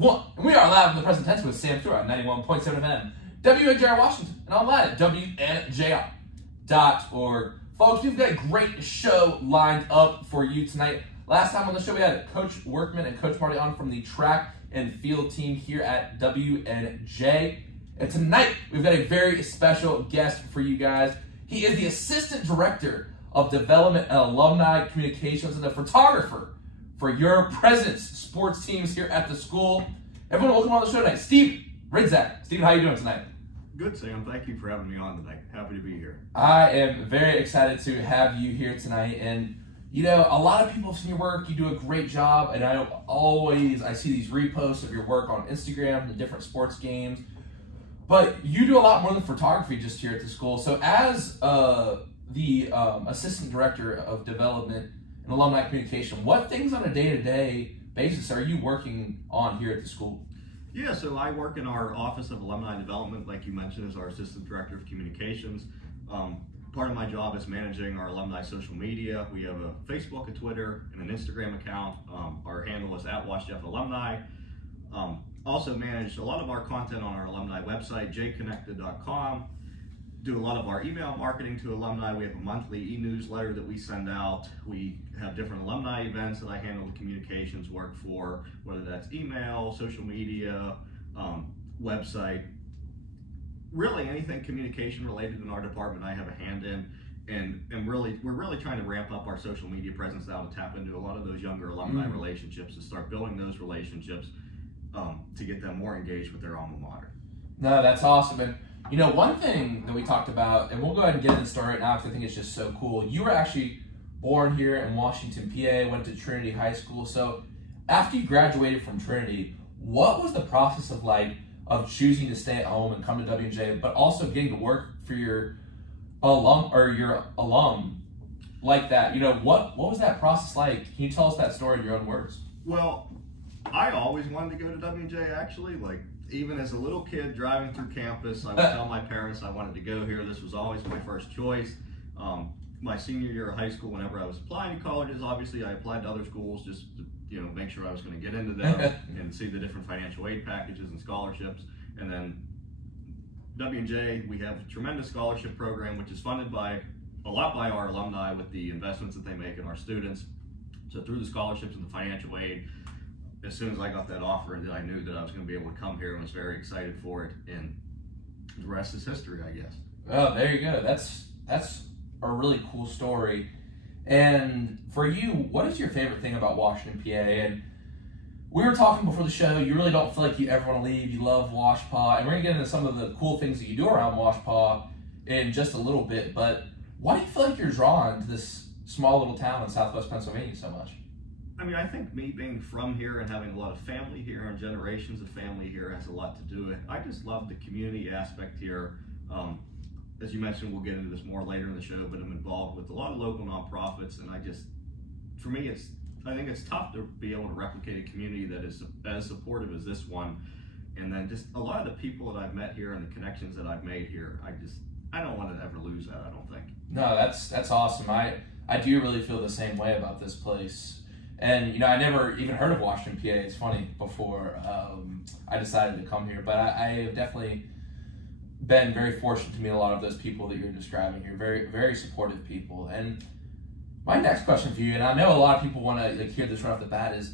1. And we are live in the present tense with Sam Stewart on 91.7 FM, WNJR Washington, and online at WNJR.org. Folks, we've got a great show lined up for you tonight. Last time on the show, we had Coach Workman and Coach Marty on from the track and field team here at WNJ. And tonight, we've got a very special guest for you guys. He is the Assistant Director of Development and Alumni Communications and the photographer for your Presence sports teams here at the school. Everyone, welcome on the show tonight. Stephen Rydzak. Stephen, how are you doing tonight? Good, Sam. Thank you for having me on tonight. Happy to be here. I am very excited to have you here tonight. And, you know, a lot of people have seen your work. You do a great job. And I see these reposts of your work on Instagram, the different sports games. But you do a lot more than photography just here at the school. So as the Assistant Director of Development and Alumni Communication, what things on a day-to-day basis are you working on here at the school? Yeah, so I work in our Office of Alumni Development, like you mentioned, as our Assistant Director of Communications. Part of my job is managing our alumni social media. We have a Facebook, a Twitter, and an Instagram account. Our handle is @WashJeffAlumni. Also manage a lot of our content on our alumni website, jconnected.com. Do a lot of our email marketing to alumni. We have a monthly e-newsletter that we send out. We have different alumni events that I handle the communications work for, whether that's email, social media, website. Really anything communication related in our department I have a hand in. And we're really trying to ramp up our social media presence now to tap into a lot of those younger alumni relationships and start building those relationships to get them more engaged with their alma mater. No, that's awesome. And you know, one thing that we talked about, and we'll go ahead and get into the story right now because I think it's just so cool. You were actually born here in Washington, PA, went to Trinity High School. So after you graduated from Trinity, what was the process of choosing to stay at home and come to WNJ, but also getting to work for your alum like that? You know, what was that process like? Can you tell us that story in your own words? Well, I always wanted to go to WNJ, actually. Even as a little kid driving through campus, I would tell my parents I wanted to go here. This was always my first choice. My senior year of high school, whenever I was applying to colleges, obviously I applied to other schools just to make sure I was going to get into them and see the different financial aid packages and scholarships. And then WNJ, we have a tremendous scholarship program, which is funded a lot by our alumni with the investments that they make in our students. So through the scholarships and the financial aid, as soon as I got that offer, and I knew that I was going to be able to come here and was very excited for it, and the rest is history, I guess. Oh, there you go. That's a really cool story. And for you, what is your favorite thing about Washington, PA? And we were talking before the show, you really don't feel like you ever want to leave. You love Washpaw, and we're going to get into some of the cool things that you do around Washpaw in just a little bit, but why do you feel like you're drawn to this small little town in southwest Pennsylvania so much? I mean, I think me being from here and having a lot of family here and generations of family here has a lot to do with it. I just love the community aspect here. As you mentioned, we'll get into this more later in the show, but I'm involved with a lot of local nonprofits, and I think it's tough to be able to replicate a community that is as supportive as this one. And then just a lot of the people that I've met here and the connections that I've made here, I don't want to ever lose that, I don't think. No, that's awesome. I do really feel the same way about this place. And, I never even heard of Washington, PA. It's funny, before I decided to come here. But I have definitely been very fortunate to meet a lot of those people that you're describing here. Very, very supportive people. And my next question for you, and I know a lot of people want to hear this right off the bat, is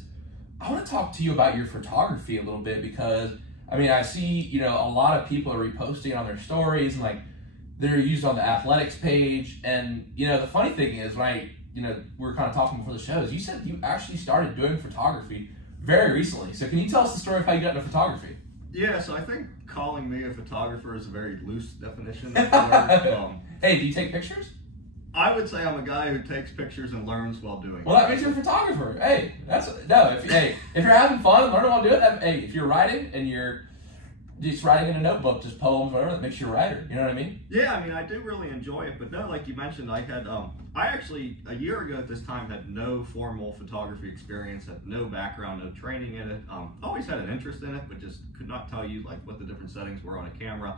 I want to talk to you about your photography a little bit because, I see, a lot of people are reposting on their stories and, they're used on the athletics page. And, the funny thing is when we were kind of talking before the show, is you said you actually started doing photography very recently. So can you tell us the story of how you got into photography? Yeah, so I think calling me a photographer is a very loose definition of the word. Hey, do you take pictures? I would say I'm a guy who takes pictures and learns while doing it. Well, that makes you a photographer. Hey, if you're having fun and learning while doing it, hey, if you're writing and you're just writing in a notebook, just poems, whatever, that makes you a writer. You know what I mean? Yeah, I do really enjoy it. But no, like you mentioned, I actually, a year ago at this time, had no formal photography experience, had no background, no training in it. Always had an interest in it, but just could not tell you what the different settings were on a camera.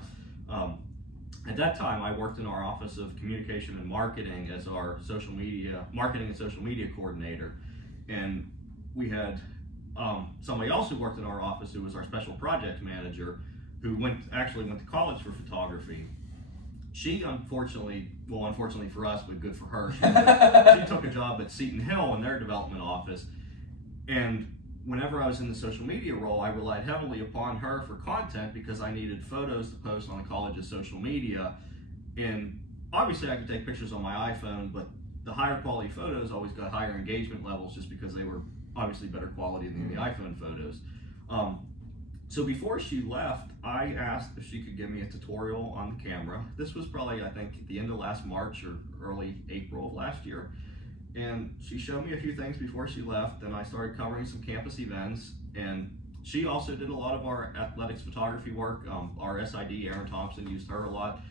At that time, I worked in our Office of Communication and Marketing as our marketing and social media coordinator. And we had somebody else who worked in our office, who was our special projects manager, who actually went to college for photography. She unfortunately for us, but good for her, she took a job at Seton Hill in their development office. And whenever I was in the social media role, I relied heavily upon her for content because I needed photos to post on the college's social media. And obviously I could take pictures on my iPhone, but the higher quality photos always got higher engagement levels just because they were obviously better quality than the iPhone photos. So before she left, I asked if she could give me a tutorial on the camera. This was probably, I think, at the end of last March or early April of last year. And she showed me a few things before she left, and I started covering some campus events. And she also did a lot of our athletics photography work. Our SID, Aaron Thompson, used her a lot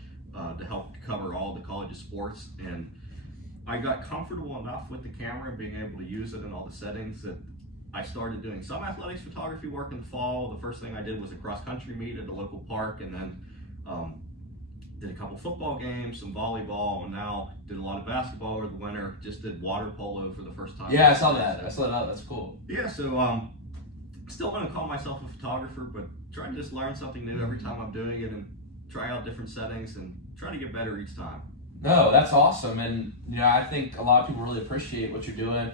to help cover all the college's sports. And I got comfortable enough with the camera and being able to use it in all the settings that I started doing some athletics photography work in the fall. The first thing I did was a cross-country meet at a local park, and then did a couple football games, some volleyball, and now did a lot of basketball over the winter. Just did water polo for the first time. Yeah, I saw that. I saw that. That's cool. Yeah, so still want to call myself a photographer, but trying to just learn something new every time I'm doing it and try out different settings and try to get better each time. No, that's awesome. And, I think a lot of people really appreciate what you're doing.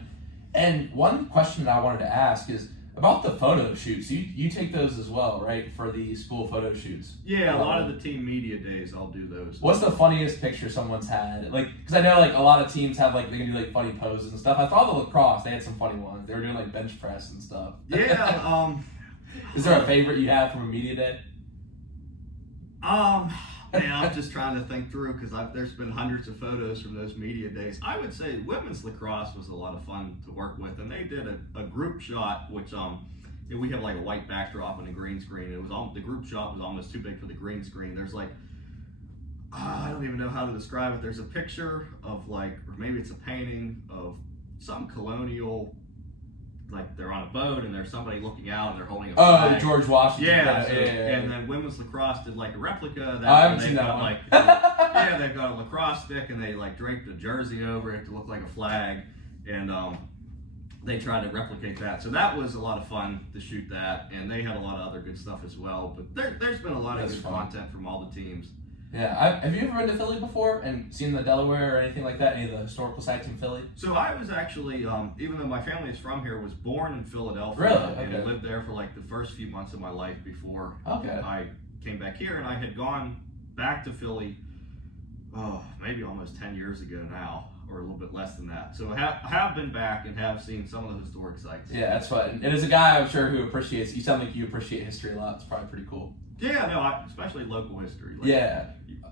And one question that I wanted to ask is about the photo shoots. You take those as well, right, for the school photo shoots? Yeah, a lot of the team media days, I'll do those. What's the funniest picture someone's had? Like, because I know, like, a lot of teams have, like, they can do, like, funny poses and stuff. I thought the lacrosse, they had some funny ones. They were doing, like, bench press and stuff. Yeah. Is there a favorite you have from a media day? Man, I'm just trying to think through because there's been hundreds of photos from those media days. I would say women's lacrosse was a lot of fun to work with, and they did a group shot, which we have like a white backdrop and a green screen. The group shot was almost too big for the green screen. There's like I don't even know how to describe it. There's a picture of or maybe it's a painting of some colonial. Like they're on a boat and there's somebody looking out and they're holding a flag. Oh, George Washington. Yeah, Yeah. And then women's lacrosse did like a replica. I haven't seen that one. Yeah, they've got a lacrosse stick and they like draped a jersey over it to look like a flag, and they tried to replicate that. So that was a lot of fun to shoot that, and they had a lot of other good stuff as well. But there's been a lot of good content from all the teams. Yeah, have you ever been to Philly before and seen the Delaware or anything like that? Any of the historical sites in Philly? So I was actually, even though my family is from here, was born in Philadelphia. Really? Okay. And lived there for like the first few months of my life before I came back here. And I had gone back to Philly, maybe almost 10 years ago now, or a little bit less than that. So I have been back and have seen some of the historic sites. Yeah, that's fun. And as a guy, I'm sure, who appreciates, you sound like you appreciate history a lot. It's probably pretty cool. Yeah, no, especially local history. Yeah.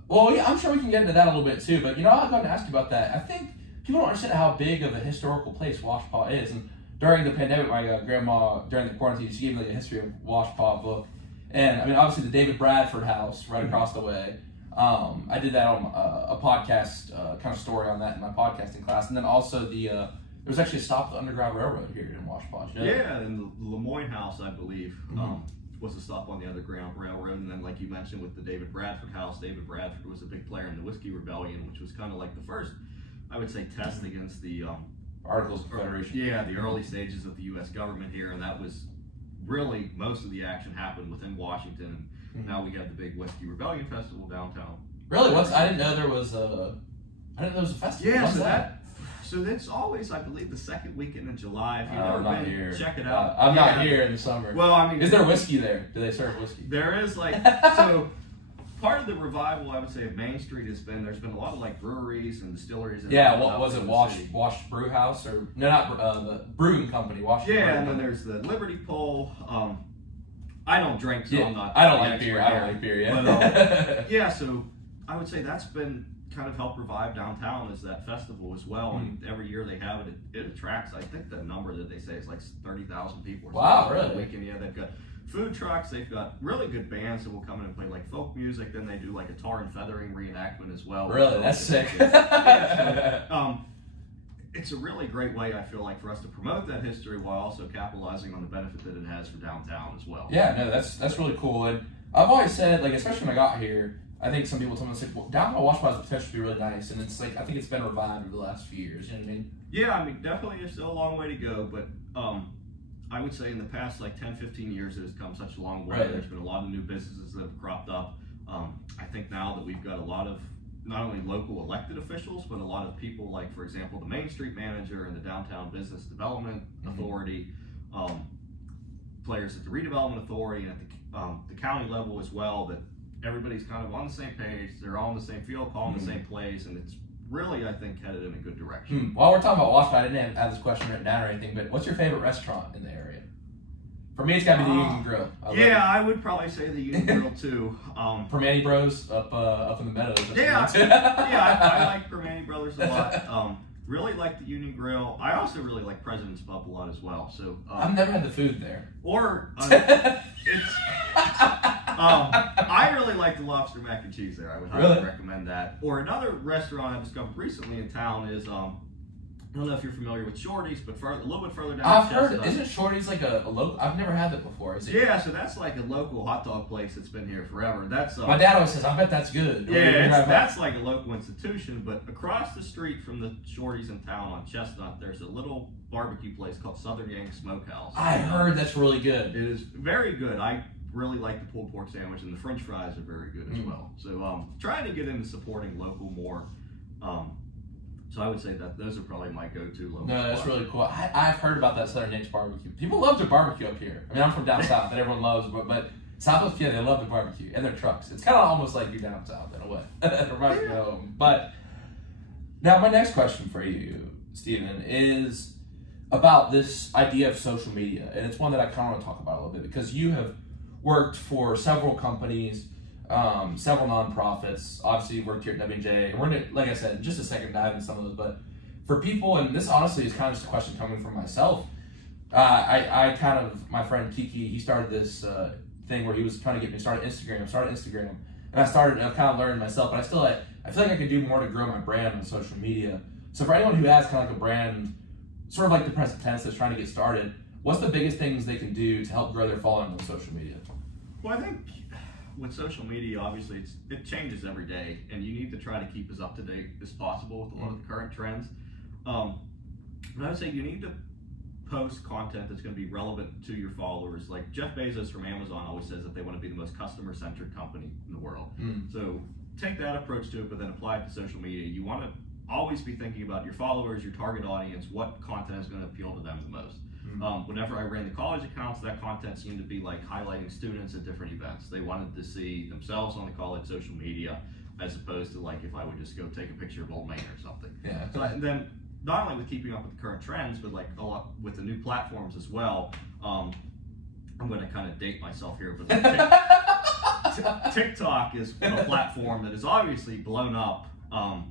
Well, yeah, I'm sure we can get into that a little bit too, but I'm going to ask you about that. I think people don't understand how big of a historical place Washpa is. And during the pandemic, my grandma, during the quarantine, she gave me like a history of Washpa book. And I mean, obviously the David Bradford house right across the way. I did that on a podcast kind of story on that in my podcasting class. And then also there was actually a stop of the Underground Railroad here in Washpa. Yeah, and the Lemoyne house, I believe. Was a stop on the Underground Railroad, and then like you mentioned with the David Bradford house, David Bradford was a big player in the Whiskey Rebellion, which was kind of like the first, I would say, test against the Articles of Confederation. Yeah, the early stages of the U.S. government here, and that was really most of the action happened within Washington. And now we have the big Whiskey Rebellion Festival downtown. Really? I didn't know there was a festival. Yeah, What's that? So it's always, I believe, the second weekend in July. If you've never been here, check it out. I'm not here in the summer. Well, I mean, is there whiskey there? Do they serve whiskey? There is, so part of the revival, I would say, of Main Street there's been a lot of like breweries and distilleries. Yeah, what was it? Wash Brew House or no? Not the brewing company. And then there's the Liberty Pole. I don't drink, so I'm not. I don't like beer. Yeah. But, yeah, so I would say that's been kind of help revive downtown is that festival as well, and every year they have it. It attracts, I think the number that they say is like 30,000 people. Wow, really? Weekend. Yeah, they've got food trucks. They've got really good bands that will come in and play like folk music. Then they do like a tar and feathering reenactment as well. Really, that's sick. It's a really great way, I feel like, for us to promote that history while also capitalizing on the benefit that it has for downtown as well. Yeah, no, that's really cool. And I've always said, like, especially when I got here, I think some people told me, well, downtown Washpa has the potential to be really nice, and it's like, I think it's been revived over the last few years, you know what I mean? Yeah, I mean, definitely there's still a long way to go, but I would say in the past like 10, 15 years, it has come such a long way. Right. There's been a lot of new businesses that have cropped up. I think now that we've got a lot of not only local elected officials, but a lot of people like, for example, the Main Street manager and the Downtown Business Development Authority, players at the Redevelopment Authority, and at the county level as well, that everybody's kind of on the same page. They're all in the same field, calling the same plays, and it's really, I think, headed in a good direction. While we're talking about Washington, I didn't have this question written down or anything, but what's your favorite restaurant in the area? For me, it's got to be the Union Grill. I would probably say the Union Grill too. Permane Bros up in the meadows. I like Permane Brothers a lot. Really like the Union Grill. I also really like President's Pub a lot as well. So I've never had the food there. Or I really like the lobster mac and cheese there. I would highly recommend that. Or another restaurant I discovered recently in town is I don't know if you're familiar with Shorty's, but a little bit further down. I've heard it. Isn't Shorty's like a local? I've never had that before. Is it? Yeah, so that's like a local hot dog place that's been here forever. That's my dad always says, I bet that's good. Yeah, that's like a local institution. But across the street from the Shorty's in town on Chestnut, there's a little barbecue place called Southern Yank Smokehouse. I heard that's really good. It is very good. I really like the pulled pork sandwich, and the French fries are very good as well. So trying to get into supporting local more. So I would say that those are probably my go-to local. No, that's really cool. I've heard about that Southern Yanks barbecue. People love their barbecue up here. I mean, I'm from down south, and everyone loves, but Southwest PA, they love the barbecue and their trucks. It's kind of almost like you're down south in a way. It reminds me of home. But now my next question for you, Stephen, is about this idea of social media, and it's one that I kind of want to talk about a little bit because you have worked for several companies. Several nonprofits. Obviously, you've worked here at W&J. And we're going to, like I said, just a second dive into some of those. But for people, and this honestly is kind of just a question coming from myself, my friend Kiki, he started this thing where he was trying to get me started Instagram. And I've kind of learned myself, but I feel like I could do more to grow my brand on social media. So for anyone who has kind of like a brand, sort of like the present tense that's trying to get started, what's the biggest things they can do to help grow their following on social media? Well, I think with social media, obviously, it changes every day, and you need to try to keep as up to date as possible with a lot of the current trends. But I would say you need to post content that's going to be relevant to your followers. Like Jeff Bezos from Amazon always says that they want to be the most customer-centric company in the world. So take that approach to it, but then apply it to social media. You want to always be thinking about your followers, your target audience, what content is going to appeal to them the most. Whenever I ran the college accounts, that content seemed to be like highlighting students at different events. They wanted to see themselves on the college social media as opposed to like if I would just go take a picture of Old Main or something. Yeah. So and then not only with keeping up with the current trends, but like a lot with the new platforms as well. I'm going to kind of date myself here, but TikTok is a platform that is obviously blown up.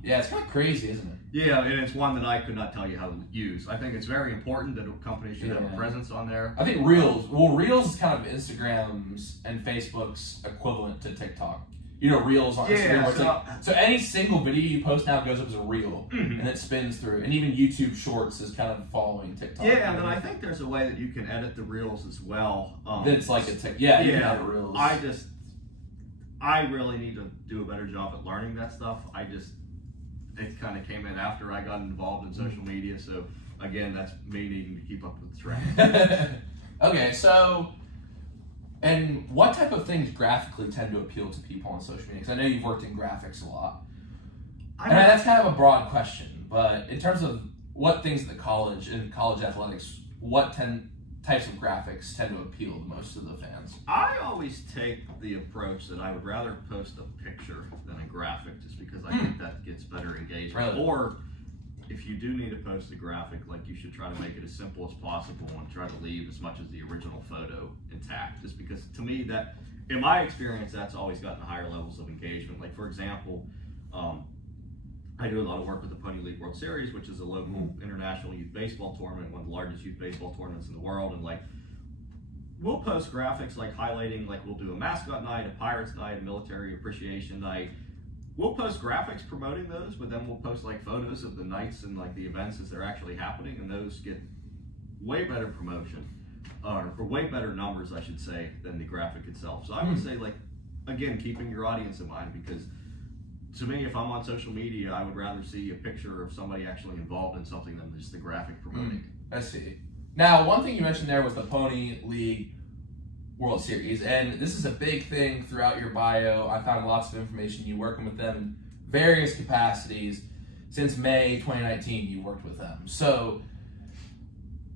Yeah, it's kind of crazy, isn't it? Yeah, and it's one that I could not tell you how to use. I think it's very important that companies should have a presence on there. I think Reels, Reels is kind of Instagram's and Facebook's equivalent to TikTok. You know, Reels on Instagram. So any single video you post now goes up as a Reel, and it spins through. And even YouTube Shorts is kind of following TikTok. Yeah, and then I think there's a way that you can edit the Reels as well. Then it's like a you can edit Reels. I really need to do a better job at learning that stuff. It kind of came in after I got involved in social media. So again, that's me needing to keep up with the trend. Okay, so, and what type of things graphically tend to appeal to people on social media? Because I know you've worked in graphics a lot. And that's kind of a broad question, but in terms of what things at the college, in college athletics, what types of graphics tend to appeal to most of the fans? I always take the approach that I would rather post a picture than a graphic, just because I think that gets better engagement. Really? Or if you do need to post a graphic, like you should try to make it as simple as possible and try to leave as much as the original photo intact. Just because to me that, in my experience, that's always gotten higher levels of engagement. Like for example, I do a lot of work with the Pony League World Series, which is a local international youth baseball tournament, one of the largest youth baseball tournaments in the world. And like, we'll post graphics like highlighting, like we'll do a mascot night, a Pirates night, a military appreciation night. We'll post graphics promoting those, but then we'll post like photos of the nights and like the events as they're actually happening, and those get way better promotion, or for way better numbers, I should say, than the graphic itself. So I would say, like, again, keeping your audience in mind, because to me, if I'm on social media, I would rather see a picture of somebody actually involved in something than just the graphic promoting. I see. Now, one thing you mentioned there was the Pony League World Series, and this is a big thing throughout your bio. I found lots of information. You working with them in various capacities. Since May 2019, you worked with them. So,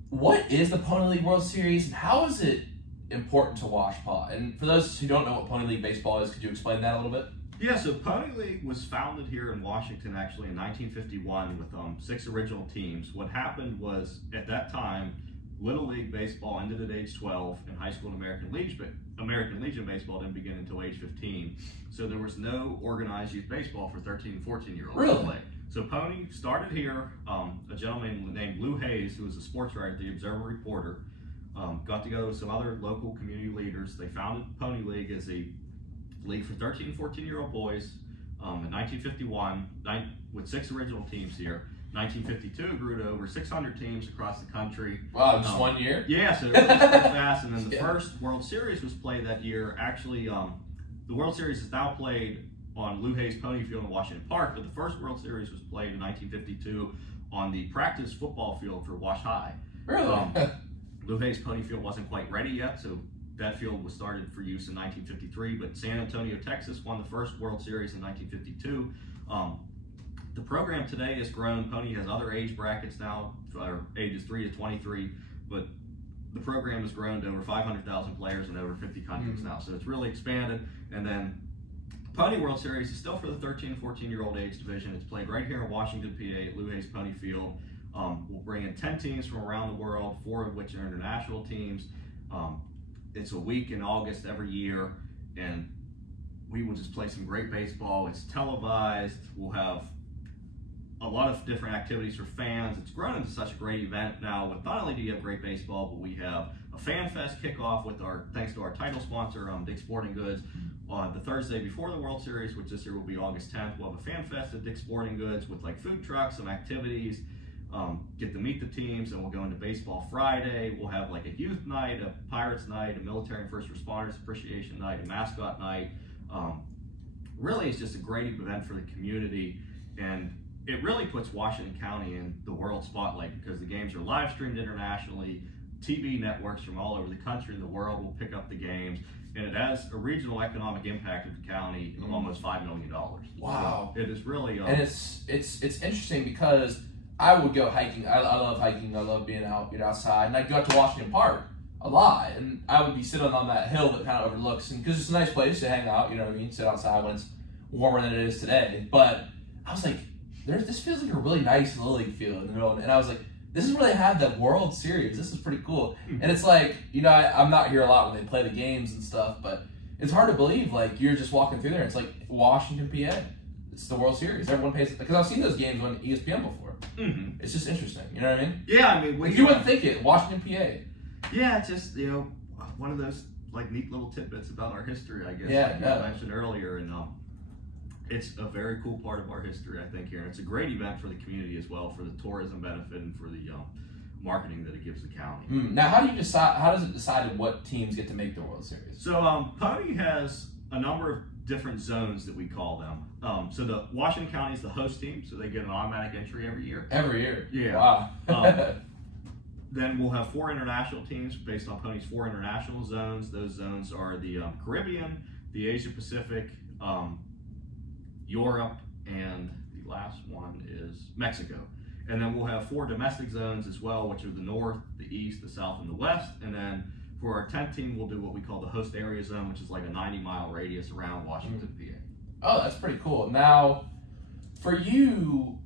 what is the Pony League World Series, and how is it important to Washpaw? And for those who don't know what Pony League baseball is, could you explain that a little bit? Yeah, so Pony League was founded here in Washington actually in 1951 with 6 original teams. What happened was, at that time, Little League baseball ended at age 12, and high school and American Legion baseball didn't begin until age 15. So there was no organized youth baseball for 13 and 14-year-olds really? to play. So Pony started here. A gentleman named Lou Hayes, who was a sports writer at the Observer Reporter, got together with some other local community leaders. They founded Pony League as a league for 13 and 14-year-old boys in 1951 with 6 original teams here. 1952 grew to over 600 teams across the country. Wow, just 1 year? Yeah, so it really spread fast. And then the first World Series was played that year. Actually, the World Series is now played on Lou Hayes Pony Field in Washington Park, but the first World Series was played in 1952 on the practice football field for Wash High. Really? Lou Hayes Pony Field wasn't quite ready yet, so that field was started for use in 1953, but San Antonio, Texas won the first World Series in 1952. The program today has grown. Pony has other age brackets now, for ages 3 to 23, but the program has grown to over 500,000 players in over 50 countries now, so it's really expanded. And then Pony World Series is still for the 13 and 14-year-old age division. It's played right here in Washington, PA, at Lou Hayes Pony Field. We'll bring in 10 teams from around the world, 4 of which are international teams. It's a week in August every year, and we will just play some great baseball. It's televised. We'll have a lot of different activities for fans. It's grown into such a great event now. With not only do you have great baseball, but we have a fan fest kickoff with thanks to our title sponsor, Dick's Sporting Goods, on the Thursday before the World Series, which this year will be August 10th. We'll have a fan fest at Dick's Sporting Goods with like food trucks, some activities, get to meet the teams, and we'll go into Baseball Friday. We'll have like a youth night, a Pirates night, a military and first responders appreciation night, a mascot night. Really, it's just a great event for the community, and it really puts Washington County in the world spotlight because the games are live streamed internationally. TV networks from all over the country and the world will pick up the games, and it has a regional economic impact of the county of almost $5 million. Wow. So it is really and it's interesting because I would go hiking. I love hiking. I love being outside, and I'd go out to Washington Park a lot, and I would be sitting on that hill that kind of overlooks, and because it's a nice place to hang out, you know what I mean, sit outside when it's warmer than it is today. But I was like, this feels like a really nice Little League field in the middle, and I was like, this is where they have the World Series. This is pretty cool. And it's like, you know, I'm not here a lot when they play the games and stuff, but it's hard to believe, like, you're just walking through there. It's like Washington, PA. It's the World Series. Everyone pays, because I've seen those games on ESPN before. It's just interesting. You know what I mean? Yeah, I mean, you wouldn't think it. Washington, PA. Yeah, it's just, you know, one of those like neat little tidbits about our history, I guess. Yeah, like you mentioned earlier, and it's a very cool part of our history, I think, here. And it's a great event for the community as well, for the tourism benefit and for the marketing that it gives the county. Now, how do you decide? How does it decide what teams get to make the World Series? So, Pony has a number of different zones that we call them. So the Washington County is the host team, so they get an automatic entry every year. Every year? Yeah. Wow. Then we'll have 4 international teams based on Pony's 4 international zones. Those zones are the Caribbean, the Asia Pacific, Europe, and the last one is Mexico. And then we'll have 4 domestic zones as well, which are the North, the East, the South, and the West. And then for our 10th team, we'll do what we call the host area zone, which is like a 90-mile radius around Washington, PA. Oh, that's pretty cool. Now, for you,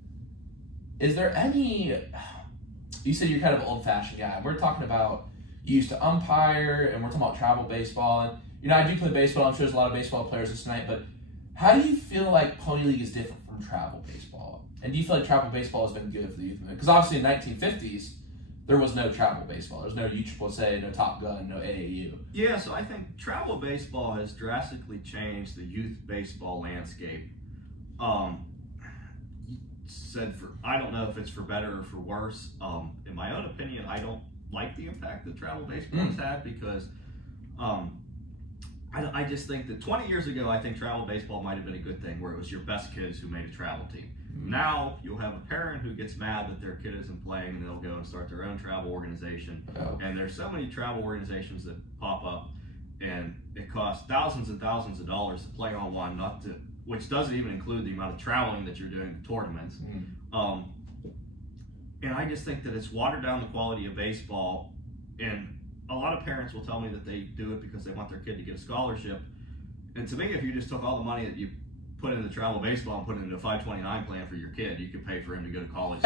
is there any... You said you're kind of an old-fashioned guy. We're talking about you used to umpire, and we're talking about travel baseball. And, you know, I do play baseball. I'm sure there's a lot of baseball players this night, but how do you feel like Pony League is different from travel baseball? And do you feel like travel baseball has been good for the youth movement? Because obviously in the 1950s, there was no travel baseball. There was no USSSA, no Top Gun, no AAU. Yeah, so I think travel baseball has drastically changed the youth baseball landscape. I don't know if it's for better or for worse. In my own opinion, I don't like the impact that travel baseball has had because I just think that 20 years ago, I think travel baseball might have been a good thing where it was your best kids who made a travel team. Now you'll have a parent who gets mad that their kid isn't playing, and they'll go and start their own travel organization. Oh. And there's so many travel organizations that pop up, and it costs thousands and thousands of dollars to play on one, which doesn't even include the amount of traveling that you're doing to tournaments. And I just think that it's watered down the quality of baseball. And a lot of parents will tell me that they do it because they want their kid to get a scholarship. And to me, if you just took all the money that you put into travel baseball and put it into a 529 plan for your kid, you could pay for him to go to college.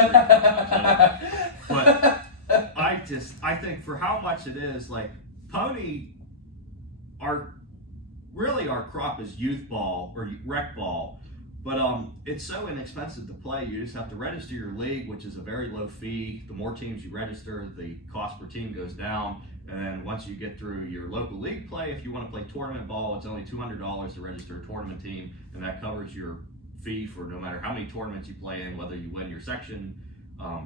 But I think for how much it is, like Pony, our crop is youth ball or rec ball, but it's so inexpensive to play. You just have to register your league, which is a very low fee. The more teams you register, the cost per team goes down. And then once you get through your local league play, if you want to play tournament ball, it's only $200 to register a tournament team, and that covers your fee for no matter how many tournaments you play in, whether you win your section,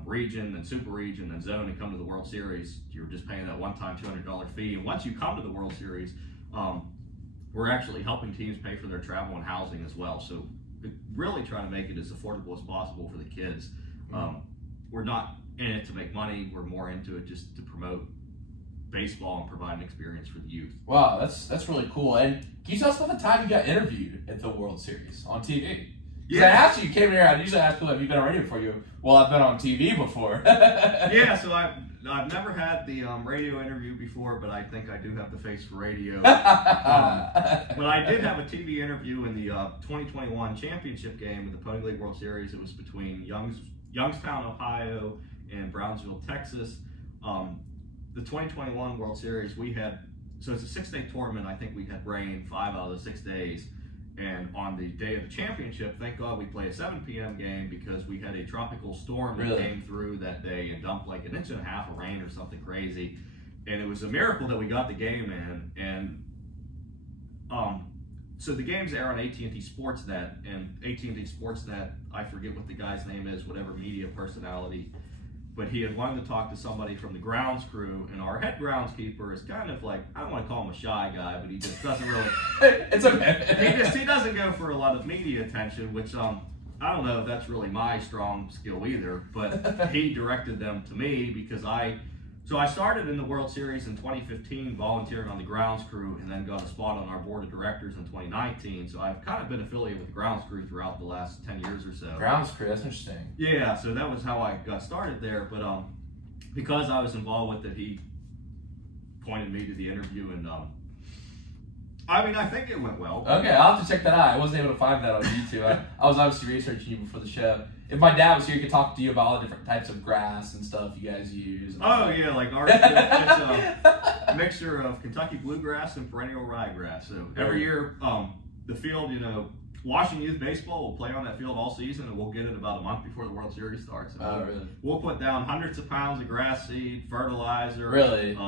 region, then super region, then zone, and come to the World Series. You're just paying that one-time $200 fee. And once you come to the World Series, we're actually helping teams pay for their travel and housing as well. So really trying to make it as affordable as possible for the kids. We're not in it to make money. We're more into it just to promote baseball and provide an experience for the youth. Wow, that's really cool. And can you tell us about the time you got interviewed at the World Series on TV? Yeah, I asked you came here. I usually ask people, have you been on radio before? You, well, I've been on TV before. Yeah, so I've never had the radio interview before, but I think I do have the face for radio. But I did have a TV interview in the 2021 championship game of the Pony League World Series. It was between Youngstown, Ohio, and Brownsville, Texas. The 2021 World Series, so it's a 6-day tournament. I think we had rain 5 out of the 6 days. And on the day of the championship, thank God we played a 7 p.m. game because we had a tropical storm that came through that day and dumped like 1.5 inches of rain or something crazy. And it was a miracle that we got the game in. And so the games air on AT&T Sportsnet, and AT&T Sportsnet, I forget what the guy's name is, whatever media personality, but he had wanted to talk to somebody from the grounds crew, and our head groundskeeper is kind of like, I don't want to call him a shy guy, but he just doesn't really. It's okay. He doesn't go for a lot of media attention, which I don't know if that's really my strong skill either, but he directed them to me because I started in the World Series in 2015, volunteering on the grounds crew, and then got a spot on our board of directors in 2019. So I've kind of been affiliated with the grounds crew throughout the last 10 years or so. Grounds crew, that's interesting. Yeah, so that was how I got started there. But because I was involved with it, he pointed me to the interview, and I think it went well. Okay, I'll have to check that out. I wasn't able to find that on YouTube. I was obviously researching you before the show. If my dad was here, he could talk to you about all the different types of grass and stuff you guys use. Oh, yeah, like ours, it's a mixture of Kentucky bluegrass and perennial ryegrass. So every year, the field, Washington Youth Baseball will play on that field all season, and we'll get it about a month before the World Series starts. Really? We'll put down hundreds of pounds of grass seed, fertilizer. Really?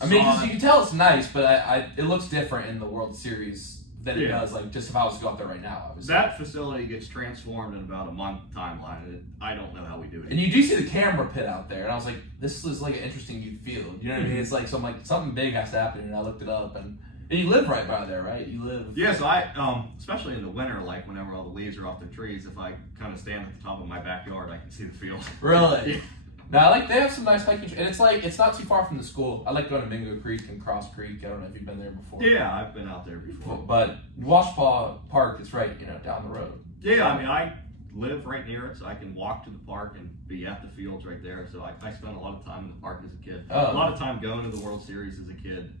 Because you can tell it's nice, but it looks different in the World Series than it does, like, just if I was to go out there right now. Obviously. That facility gets transformed in about a month timeline. I don't know how we do it. And you do see the camera pit out there, and I was like, this is like an interesting youth field. You know what I mean? It's like something big has to happen, and I looked it up, and you live right by there, right? You live. Yeah, so I, especially in the winter, like whenever all the leaves are off the trees, if I kind of stand at the top of my backyard, I can see the field. Really? Yeah. No, they have some nice hiking, and it's not too far from the school. I like going to Mingo Creek and Cross Creek. I don't know if you've been there before. Yeah, I've been out there before. But Washpaw Park is right, down the road. Yeah, I live right near it, so I can walk to the park and be at the fields right there. So I spent a lot of time in the park as a kid. A lot of time going to the World Series as a kid.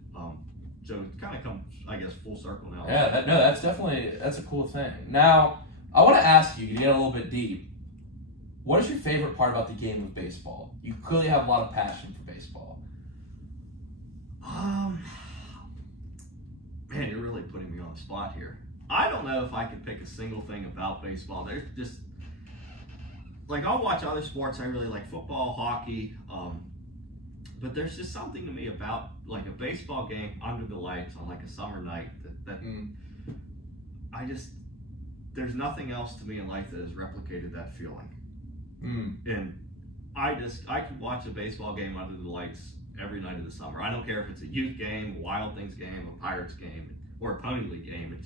So it kind of comes, I guess, full circle now. Yeah, that's a cool thing. Now, I want to ask you, to get a little bit deep, what is your favorite part about the game of baseball? You clearly have a lot of passion for baseball. Man, you're really putting me on the spot here. I don't know if I could pick a single thing about baseball. There's just, like, I'll watch other sports. I really like football, hockey, but there's just something to me about, like, a baseball game under the lights on, like, a summer night that there's nothing else to me in life that has replicated that feeling. And I could watch a baseball game under the lights every night of the summer. I don't care if it's a youth game, a Wild Things game, a Pirates game, or a Pony League game. It's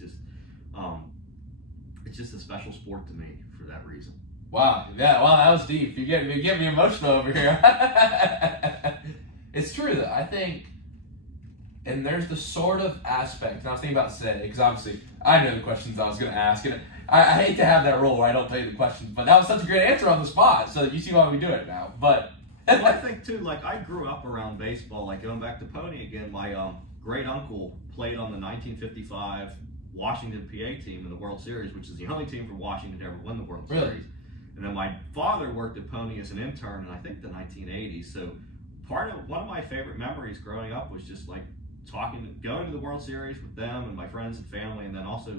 just a special sport to me for that reason. Wow. Yeah. Wow. That was deep. You get me emotional over here. It's true though. I think, and there's the sort of aspect. And I was thinking about today because obviously I know the questions I was going to ask, and I hate to have that rule where I don't tell you the questions, but that was such a great answer on the spot. So you see why we do it now. But well, I think too, like I grew up around baseball. Like going back to Pony again, my great uncle played on the 1955 Washington PA team in the World Series, which is the only team from Washington to ever win the World Series. And then my father worked at Pony as an intern in I think the 1980s. So one of my favorite memories growing up was just like going to the World Series with them and my friends and family, and then also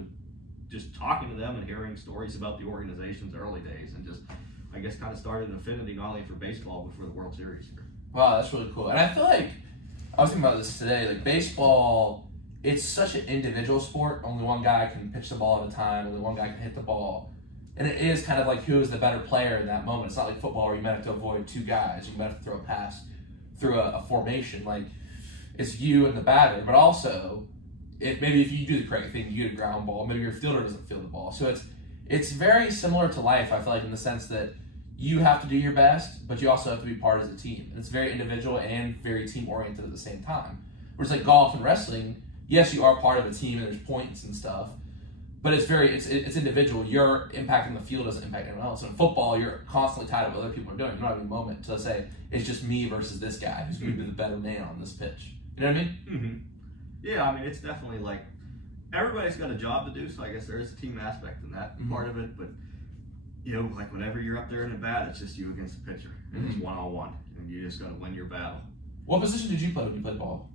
just talking to them and hearing stories about the organization's early days, and just I guess kind of started an affinity not only for baseball but for the World Series. Wow, that's really cool. And I feel like I was thinking about this today. Like baseball, it's such an individual sport. Only one guy can pitch the ball at a time. Only one guy can hit the ball. And it is kind of like who is the better player in that moment. It's not like football where you might have to avoid two guys. You might have to throw a pass through a formation. Like it's you and the batter. But also, maybe if you do the correct thing, you get a ground ball. Maybe your fielder doesn't field the ball. So it's very similar to life, I feel like, in the sense that you have to do your best, but you also have to be part of the team. And it's very individual and very team-oriented at the same time. Whereas like golf and wrestling, yes, you are part of a team and there's points and stuff, but it's individual. You're impacting the field doesn't impact anyone else. In football, you're constantly tied up with other people are doing. You don't have any moment to say, it's just me versus this guy who's going to be the better man on this pitch. You know what I mean? Mm-hmm. Yeah, I mean, it's definitely like, everybody's got a job to do, so I guess there is a team aspect in that part of it, but you know, like whenever you're up there in a bat, it's just you against the pitcher, and it's one-on-one, and you just got to win your battle. What position did you play when you played ball?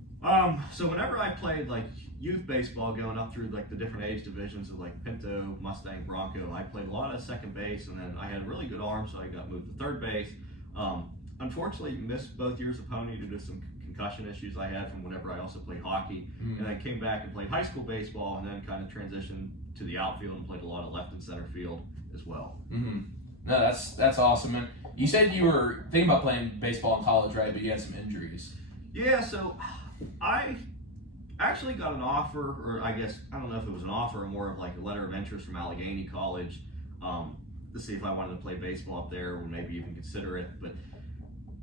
So whenever I played like youth baseball, going up through like the different age divisions of like Pinto, Mustang, Bronco, I played a lot of second base, and then I had a really good arm, so I got moved to third base. Unfortunately, missed both years of Pony due to some concussion issues I had from whenever I also played hockey, and I came back and played high school baseball, and then kind of transitioned to the outfield and played a lot of left and center field as well. No, that's awesome. And you said you were thinking about playing baseball in college, right? But you had some injuries. Yeah, so I actually got an offer, or I guess, I don't know if it was an offer or more of like a letter of interest from Allegheny College to see if I wanted to play baseball up there or maybe even consider it. But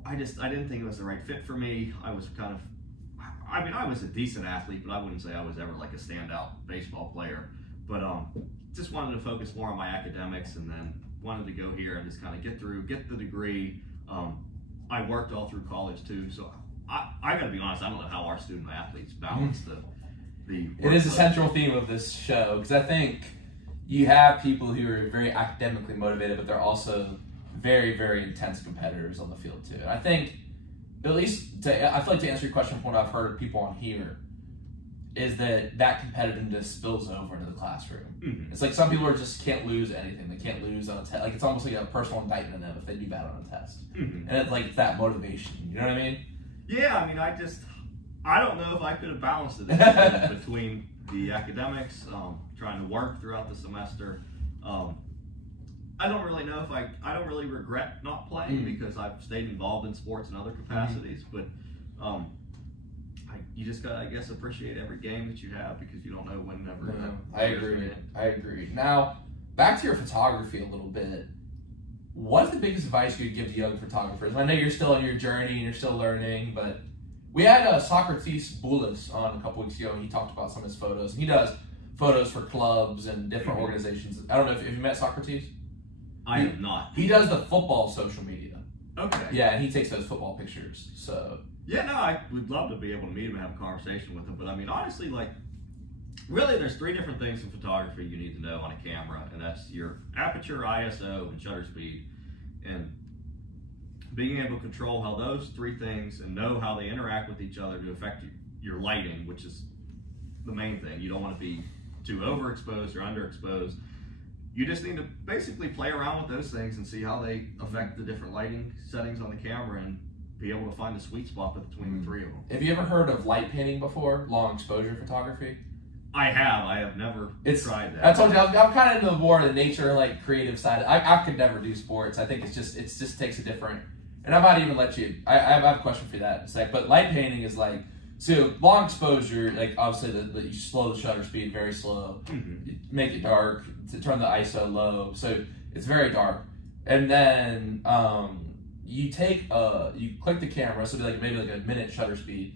I didn't think it was the right fit for me. I was I was a decent athlete, but I wouldn't say I was ever like a standout baseball player. But just wanted to focus more on my academics, and then wanted to go here and just kind of get the degree. I worked all through college too, so I got to be honest, I don't know how our student athletes balance the It is a central theme of this show, because I think you have people who are very academically motivated, but they're also very, very intense competitors on the field too. And I think, at least, I feel like to answer your question from what I've heard of people on here, is that competitiveness spills over into the classroom. It's like some people just can't lose anything. They can't lose on a test. Like it's almost like a personal indictment of them if they do bad on a test. And it's like it's that motivation. You know what I mean? Yeah, I mean, I don't know if I could have balanced it between the academics, trying to work throughout the semester. I don't really know if I don't really regret not playing because I've stayed involved in sports in other capacities, but you just gotta, I guess, appreciate every game that you have because you don't know whenever. I agree. Now, back to your photography a little bit. What's the biggest advice you'd give to young photographers? I know you're still on your journey and you're still learning, but we had Socrates Boulis on a couple weeks ago, and he talked about some of his photos. And he does photos for clubs and different organizations. I don't know if you met Socrates. I have not. He does the football social media. Okay. Yeah, and he takes those football pictures. So. Yeah, no, I would love to be able to meet him and have a conversation with him. But I mean, honestly, like, really, there's three different things in photography you need to know on a camera, and that's your aperture, ISO, and shutter speed. And being able to control how those three things and know how they interact with each other to affect your lighting, which is the main thing. You don't want to be too overexposed or underexposed. You just need to basically play around with those things and see how they affect the different lighting settings on the camera and be able to find a sweet spot between the three of them. Have you ever heard of light painting before? Long exposure photography? I have never tried that. I told you, I'm kind of into the more of the nature, like, creative side. I could never do sports. I think it just takes a different, and I might even let you, I have a question for that in a sec, but light painting is like, so long exposure, like obviously you slow the shutter speed very slow, make it dark, to turn the ISO low, so it's very dark. and then you click the camera, so maybe like a minute shutter speed.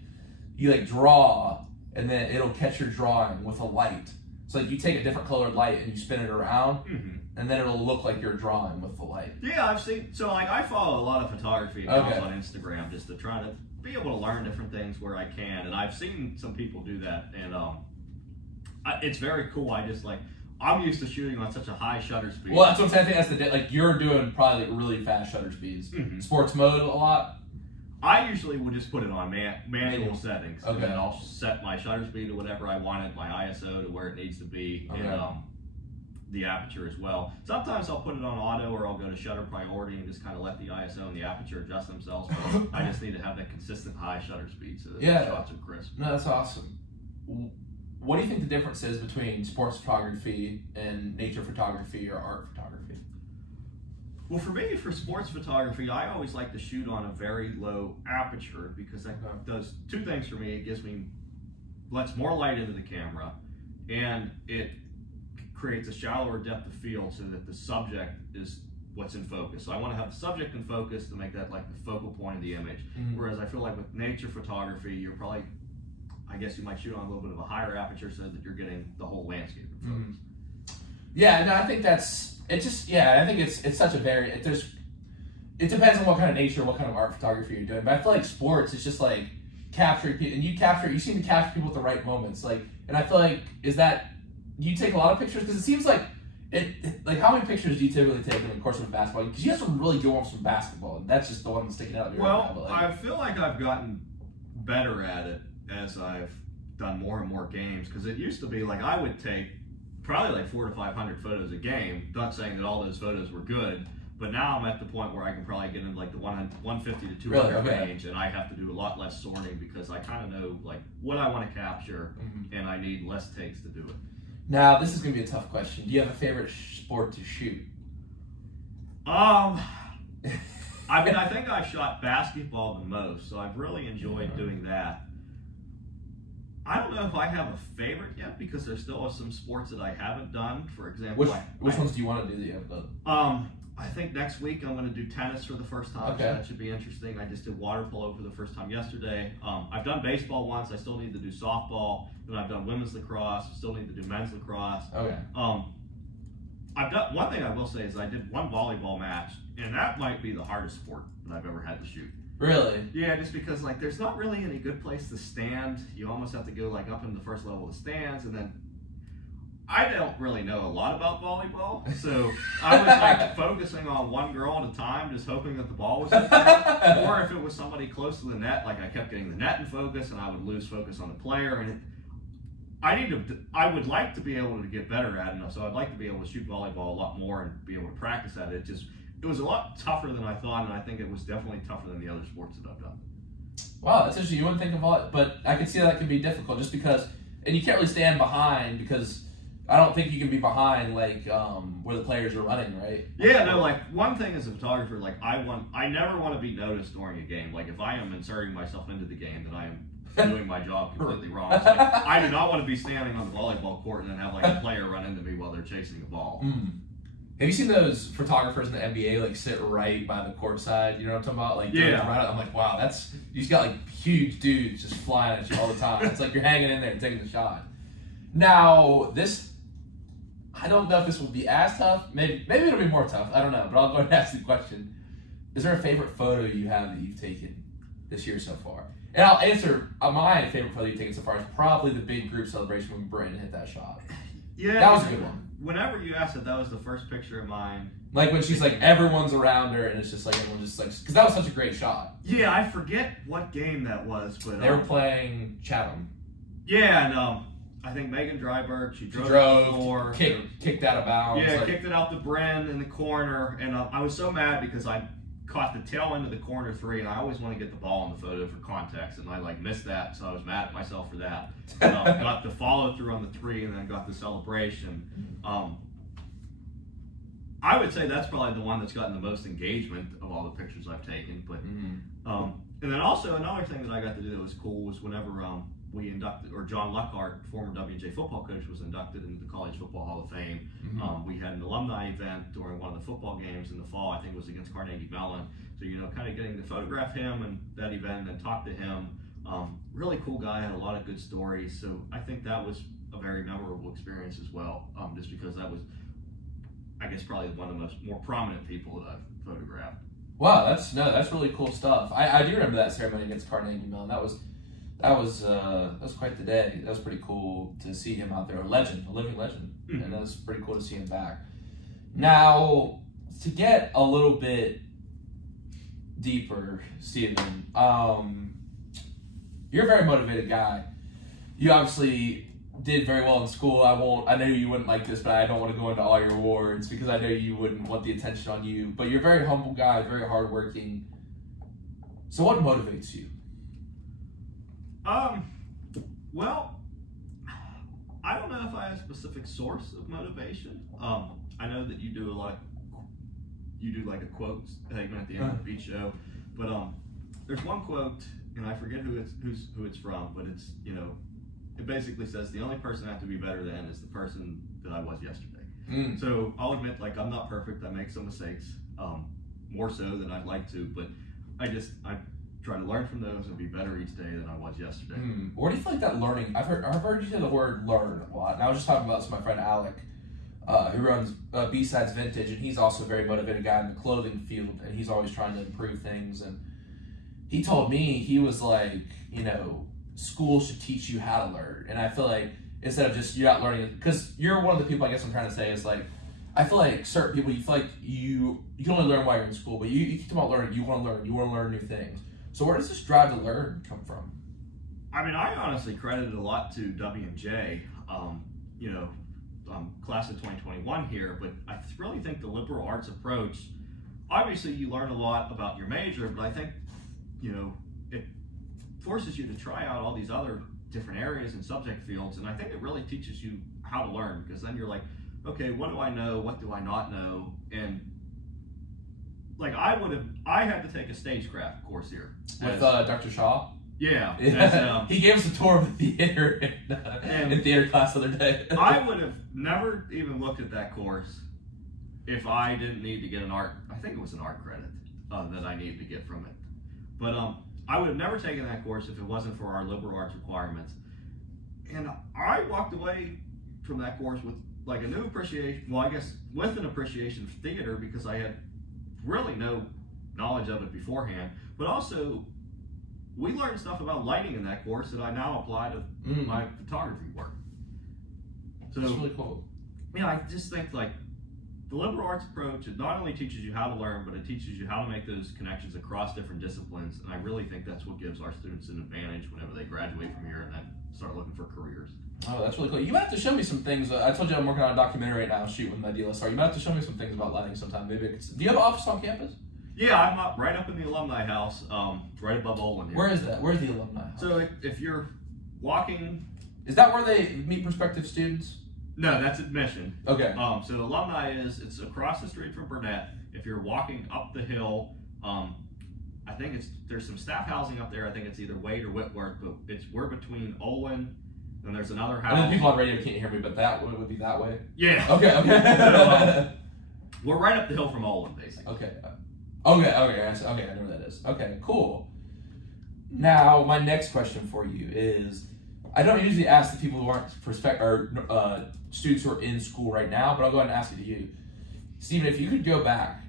You like draw, and then it'll catch your drawing with a light. So like you take a different colored light and you spin it around, and then it'll look like you're drawing with the light. Yeah, I've seen. So like I follow a lot of photography accounts on Instagram just to try to be able to learn different things where I can, and I've seen some people do that, and it's very cool. I'm used to shooting on such a high shutter speed. Well, that's what I'm saying. I think that's you're doing probably like really fast shutter speeds. Sports mode a lot. I usually will just put it on manual settings, and then I'll set my shutter speed to whatever I wanted, my ISO to where it needs to be, and the aperture as well. Sometimes I'll put it on auto, or I'll go to shutter priority and just kind of let the ISO and the aperture adjust themselves. I just need to have that consistent high shutter speed so that the shots are crisp. No, that's awesome. What do you think the difference is between sports photography and nature photography or art photography? Well, for me, for sports photography, I always like to shoot on a very low aperture because that does two things for me. It lets more light into the camera, and it creates a shallower depth of field so that the subject is what's in focus. So I want to have the subject in focus to make that like the focal point of the image. Whereas I feel like with nature photography, you're probably, I guess you might shoot on a little bit of a higher aperture so that you're getting the whole landscape in focus. Yeah, no, I think I think it's such a it depends on what kind of nature, what kind of art photography you're doing. But I feel like sports is just like capturing people, and you seem to capture people at the right moments. And I feel like you take a lot of pictures because it seems like how many pictures do you typically take in the course of basketball? Because you have some really good ones from basketball, and that's just the one that's sticking out. Well, I feel like I've gotten better at it as I've done more and more games. Because it used to be like I would take probably like 400 to 500 photos a game. Not saying that all those photos were good, but now I'm at the point where I can probably get into like the 150 to 200 range, and I have to do a lot less sorting because I kind of know like what I want to capture, and I need less takes to do it. Now, this is going to be a tough question. Do you have a favorite sport to shoot? I mean, I think I've shot basketball the most, so I've really enjoyed doing that. I don't know if I have a favorite yet because there still are some sports that I haven't done. For example, which ones do you want to do that you haven't done? I think next week I'm going to do tennis for the first time. So that should be interesting. I just did water polo for the first time yesterday. I've done baseball once. I still need to do softball. Then I've done women's lacrosse. I still need to do men's lacrosse. I've done one thing I will say is I did one volleyball match, and that might be the hardest sport that I've ever had to shoot. Really? Yeah, just because like there's not really any good place to stand. You almost have to go like up in the first level of the stands, and then I don't really know a lot about volleyball, so I was like focusing on one girl at a time, just hoping that the ball was in there. Or if it was somebody close to the net, like I kept getting the net in focus, and I would lose focus on the player. And I would like to be able to get better at it, so I'd like to be able to shoot volleyball a lot more and be able to practice at it. It was a lot tougher than I thought, and I think it was definitely tougher than the other sports that I've done. Wow, that's interesting. You wouldn't think of volleyball, but I can see that can be difficult just because, and you can't really stand behind because I don't think you can be behind like where the players are running, right? Yeah, no. Like one thing as a photographer, like I never want to be noticed during a game. Like if I am inserting myself into the game, then I am doing my job completely wrong. It's like, I do not want to be standing on the volleyball court and then have like a player run into me while they're chasing a ball. Have you seen those photographers in the NBA like sit right by the court side? You know what I'm talking about? Like right, I'm like, wow, you just got like huge dudes just flying at you all the time. It's like you're hanging in there and taking the shot. Now I don't know if this will be as tough. Maybe it'll be more tough. I don't know, but I'll go ahead and ask the question. Is there a favorite photo you have that you've taken this year so far? And I'll answer, my favorite photo you've taken so far is probably the big group celebration when Brandon hit that shot. Yeah. That was a good one. Whenever you asked it, that was the first picture of mine. Like when she's like, everyone's around her and it's just like, everyone just like, because that was such a great shot. Yeah, I forget what game that was, but they were playing Chatham. Yeah, and I think Megan Dryberg, she drove kicked out of bounds. Yeah, kicked it out the brim in the corner, and I was so mad because I caught the tail end of the corner three, and I always want to get the ball in the photo for context, and I like missed that, so I was mad at myself for that. Got the follow through on the three, and then got the celebration. I would say that's probably the one that's gotten the most engagement of all the pictures I've taken. But and then also another thing that I got to do that was cool was whenever we inducted, or John Luckhart, former W&J football coach, was inducted into the College Football Hall of Fame. We had an alumni event during one of the football games in the fall. I think it was against Carnegie Mellon. So, kind of getting to photograph him and that event and talk to him. Really cool guy, had a lot of good stories. So I think that was a very memorable experience as well, just because that was, I guess, probably one of the more prominent people that I've photographed. Wow, that's really cool stuff. I do remember that ceremony against Carnegie Mellon. That was quite the day. That was pretty cool to see him out there, a living legend, and that was pretty cool to see him back. Now, to get a little bit deeper, Stephen, you're a very motivated guy. You obviously did very well in school. I know you wouldn't like this, but I don't want to go into all your awards because I know you wouldn't want the attention on you. But you're a very humble guy, very hardworking. So what motivates you? Well, I don't know if I have a specific source of motivation. I know that you do like a quote segment at the end of each show, but there's one quote, and I forget who it's from, but it's, it basically says the only person I have to be better than is the person that I was yesterday. So I'll admit, I'm not perfect. I make some mistakes, more so than I'd like to, but I try to learn from those and be better each day than I was yesterday. Where do you feel like that learning? I've heard you say the word learn a lot. And I was just talking about this with my friend Alec, who runs B-Sides Vintage, and he's also a very motivated guy in the clothing field, and he's always trying to improve things. And he told me, he was like, school should teach you how to learn. And I feel like instead of just you're not learning, because you're one of the people, I guess I'm trying to say is I feel like certain people, you feel like you can only learn while you're in school, but you keep talking about learning, you want to learn new things. So where does this drive to learn come from? I mean, I honestly credit it a lot to W&J, class of 2021 here, but I really think the liberal arts approach, obviously you learn a lot about your major, but I think, it forces you to try out all these other different areas and subject fields, and I think it really teaches you how to learn, because then you're like, okay, what do I know, what do I not know, and I had to take a stagecraft course here. With Dr. Shaw? Yeah. He gave us a tour of the theater in theater class the other day. I would have never even looked at that course if I didn't need to get I think it was an art credit that I needed to get from it. But I would have never taken that course if it wasn't for our liberal arts requirements. And I walked away from that course with a new appreciation, well, I guess with an appreciation for theater, because I had really no knowledge of it beforehand, but also we learned stuff about lighting in that course that I now apply to my photography work. So that's really cool. I just think the liberal arts approach, it not only teaches you how to learn, but it teaches you how to make those connections across different disciplines, and I really think that's what gives our students an advantage whenever they graduate from here and then start looking for careers. Oh, that's really cool. You might have to show me some things. I told you I'm working on a documentary right now, shooting with my DSLR. You might have to show me some things about lighting sometime. Maybe do you have an office on campus? Yeah, I'm right up in the alumni house, right above Olin here. Where is that? Where's the alumni house? So if you're walking... Is that where they meet prospective students? No, that's admission. Okay. So alumni it's across the street from Burnett. If you're walking up the hill, I think there's some staff housing up there. I think it's either Wade or Whitworth, but we're between Olin, and there's another house. I know people on radio can't hear me, but that would be that way? Yeah. Okay. So, we're right up the hill from Olin, basically. Okay. I know where that is. Okay, cool. Now, my next question for you is, I don't usually ask the people who aren't students who are in school right now, but I'll go ahead and ask it to you. Stephen, if you could go back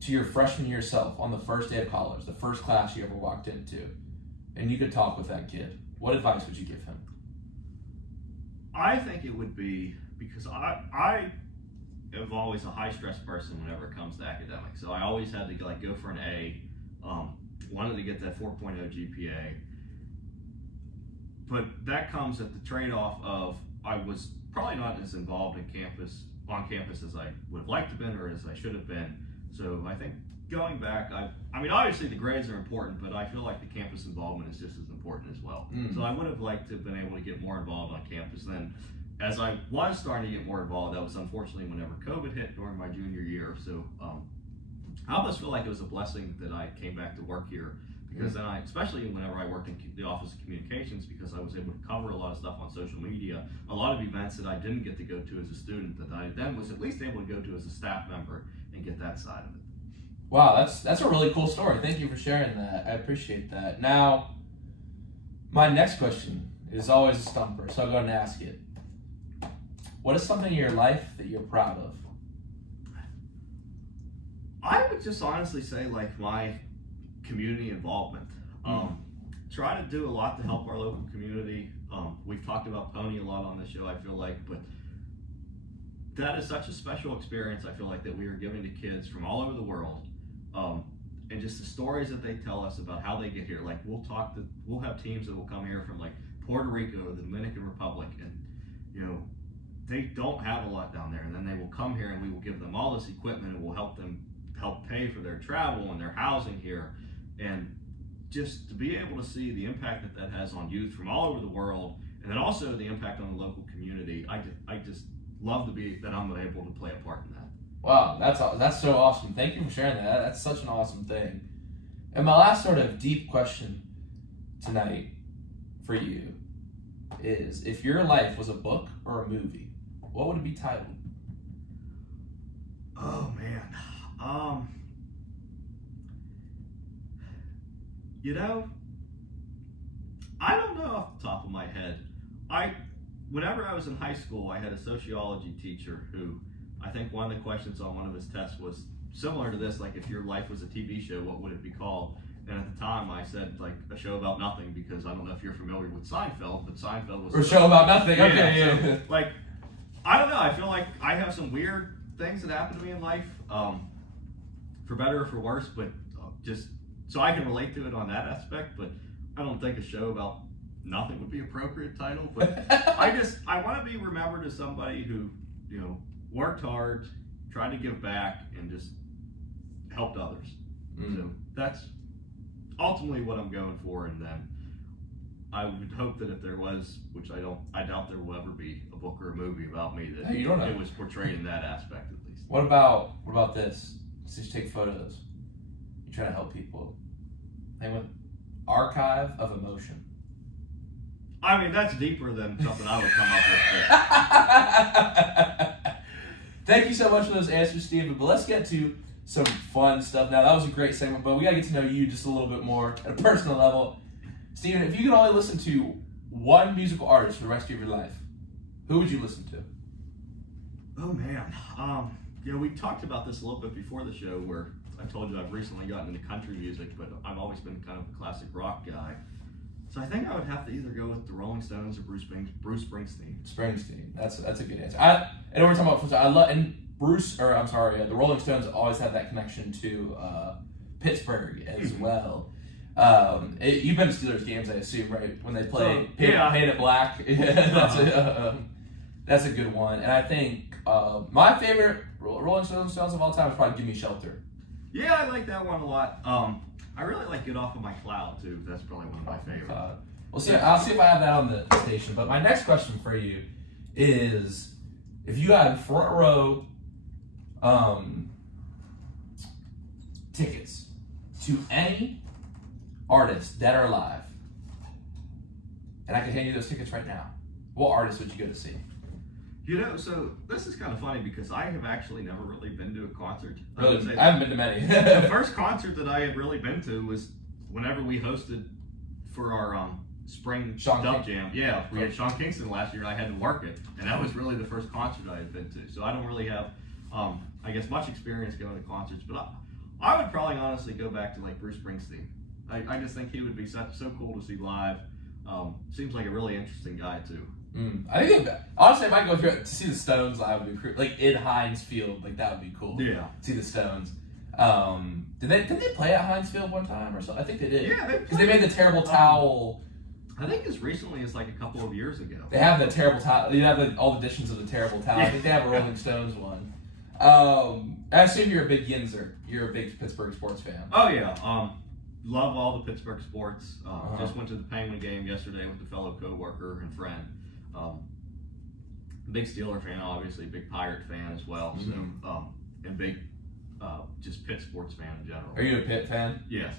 to your freshman year self on the first day of college, the first class you ever walked into, and you could talk with that kid, what advice would you give him? I think it would be, because I am always a high-stress person whenever it comes to academics, so I always had to go for an A, wanted to get that 4.0 GPA, but that comes at the trade-off of I was probably not as involved on campus as I would have liked to have been or as I should have been. So I think going back, I mean, obviously the grades are important, but I feel like the campus involvement is just as important as well. So I would have liked to have been able to get more involved on campus. Then as I was starting to get more involved, that was unfortunately whenever COVID hit during my junior year. So I almost feel like it was a blessing that I came back to work here, Because then especially whenever I worked in the Office of Communications, because I was able to cover a lot of stuff on social media, a lot of events that I didn't get to go to as a student that I then was at least able to go to as a staff member and get that side of it. Wow, that's a really cool story. Thank you for sharing that. I appreciate that. Now, my next question is always a stumper, so I'll go ahead and ask it. What is something in your life that you're proud of? I would just honestly say, like, my community involvement. Try to do a lot to help our local community. We've talked about Pony a lot on this show, I feel like, but that is such a special experience, I feel like, that we are giving to kids from all over the world. And just the stories that they tell us about how they get here. Like, we'll have teams that will come here from, like, Puerto Rico, the Dominican Republic, and, you know, they don't have a lot down there, and then they will come here and we will give them all this equipment and we'll help pay for their travel and their housing here. And just to be able to see the impact that has on youth from all over the world, and then also the impact on the local community, I just love that I'm able to play a part in that. Wow, that's so awesome. Thank you for sharing that. That's such an awesome thing. And my last sort of deep question tonight for you is, if your life was a book or a movie, what would it be titled? Oh, man. You know, I don't know off the top of my head. Whenever I was in high school, I had a sociology teacher who, I think one of the questions on one of his tests was similar to this, like, if your life was a TV show, what would it be called? And at the time, I said, like, a show about nothing, because I don't know if you're familiar with Seinfeld, but Seinfeld was... Or a show about nothing, yeah, okay, yeah. So, like, I don't know, I feel like I have some weird things that happen to me in life, for better or for worse, but just so I can relate to it on that aspect, but I don't think a show about nothing would be appropriate title, but I want to be remembered as somebody who, you know, worked hard, tried to give back, and just helped others. So that's ultimately what I'm going for, and then I would hope that if there was, which I doubt there will ever be, a book or a movie about me, that it was portrayed in that aspect at least. What about this? Since you take photos, you try to help people. Name with Archive of Emotion. I mean, that's deeper than something I would come up with. Thank you so much for those answers, Stephen. But let's get to some fun stuff now. That was a great segment, but we gotta get to know you just a little bit more at a personal level. Stephen, if you could only listen to one musical artist for the rest of your life, who would you listen to? Oh man, yeah, we talked about this a little bit before the show, where I told you I've recently gotten into country music, but I've always been kind of a classic rock guy. So I think I would have to either go with the Rolling Stones or Bruce Springsteen. Springsteen. That's a good answer. And we're talking about the Rolling Stones always had that connection to Pittsburgh as well. You've been to Steelers games, I assume, right? When they play Paint It Black. That's a good one. And I think my favorite Rolling Stones of all time is probably Give Me Shelter. Yeah, I like that one a lot. I really like Get Off of My Cloud, too. That's probably one of my favorites. We'll see. I'll see if I have that on the station. But my next question for you is, if you had front row tickets to any artist, dead or alive, and I could hand you those tickets right now, what artist would you go to see? You know, so this is kind of funny because I have actually never really been to a concert. Really? I haven't been to many. The first concert that I had really been to was whenever we hosted for our spring dub jam. Yeah, we had Sean Kingston last year and I had to work it. And that was really the first concert I had been to. So I don't really have, I guess, much experience going to concerts. But I would probably honestly go back to like Bruce Springsteen. I just think he would be so cool to see live. Seems like a really interesting guy too. I think honestly, I might go to see the Stones live. Would be like in Heinz Field, like that would be cool. Yeah, see the Stones. Did they play at Heinz Field one time or something? I think they did. Yeah, because they made the terrible towel. I think as recently as like a couple of years ago. They have the terrible towel. You have all the editions of the terrible towel. Yeah. I think they have a Rolling Stones one. I assume you're a big Yinzer. You're a big Pittsburgh sports fan. Oh yeah. Love all the Pittsburgh sports. Just went to the Penguin game yesterday with a fellow coworker and friend. Big Steeler fan, obviously, big Pirate fan as well. So, and big just Pitt sports fan in general. Are you a Pitt fan? Yes.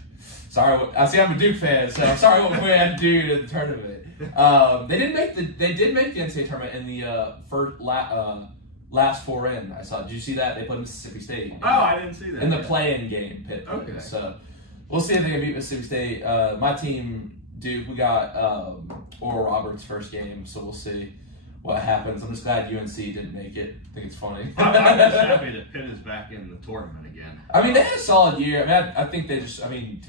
Sorry, I see. I'm a Duke fan, so I'm sorry what we had to do to the tournament. They did make the NCAA tournament in the last four in. I saw. Did you see that? They played Mississippi State. Oh, I didn't see that. In the play-in game, Pitt. Okay. So we'll see if they can beat Mississippi State. My team, Duke, we got Oral Roberts' first game, so we'll see what happens. I'm just glad UNC didn't make it. I think it's funny. I'm just happy that Pitt is back in the tournament again. I mean, they had a solid year. I mean, I think they just. I mean,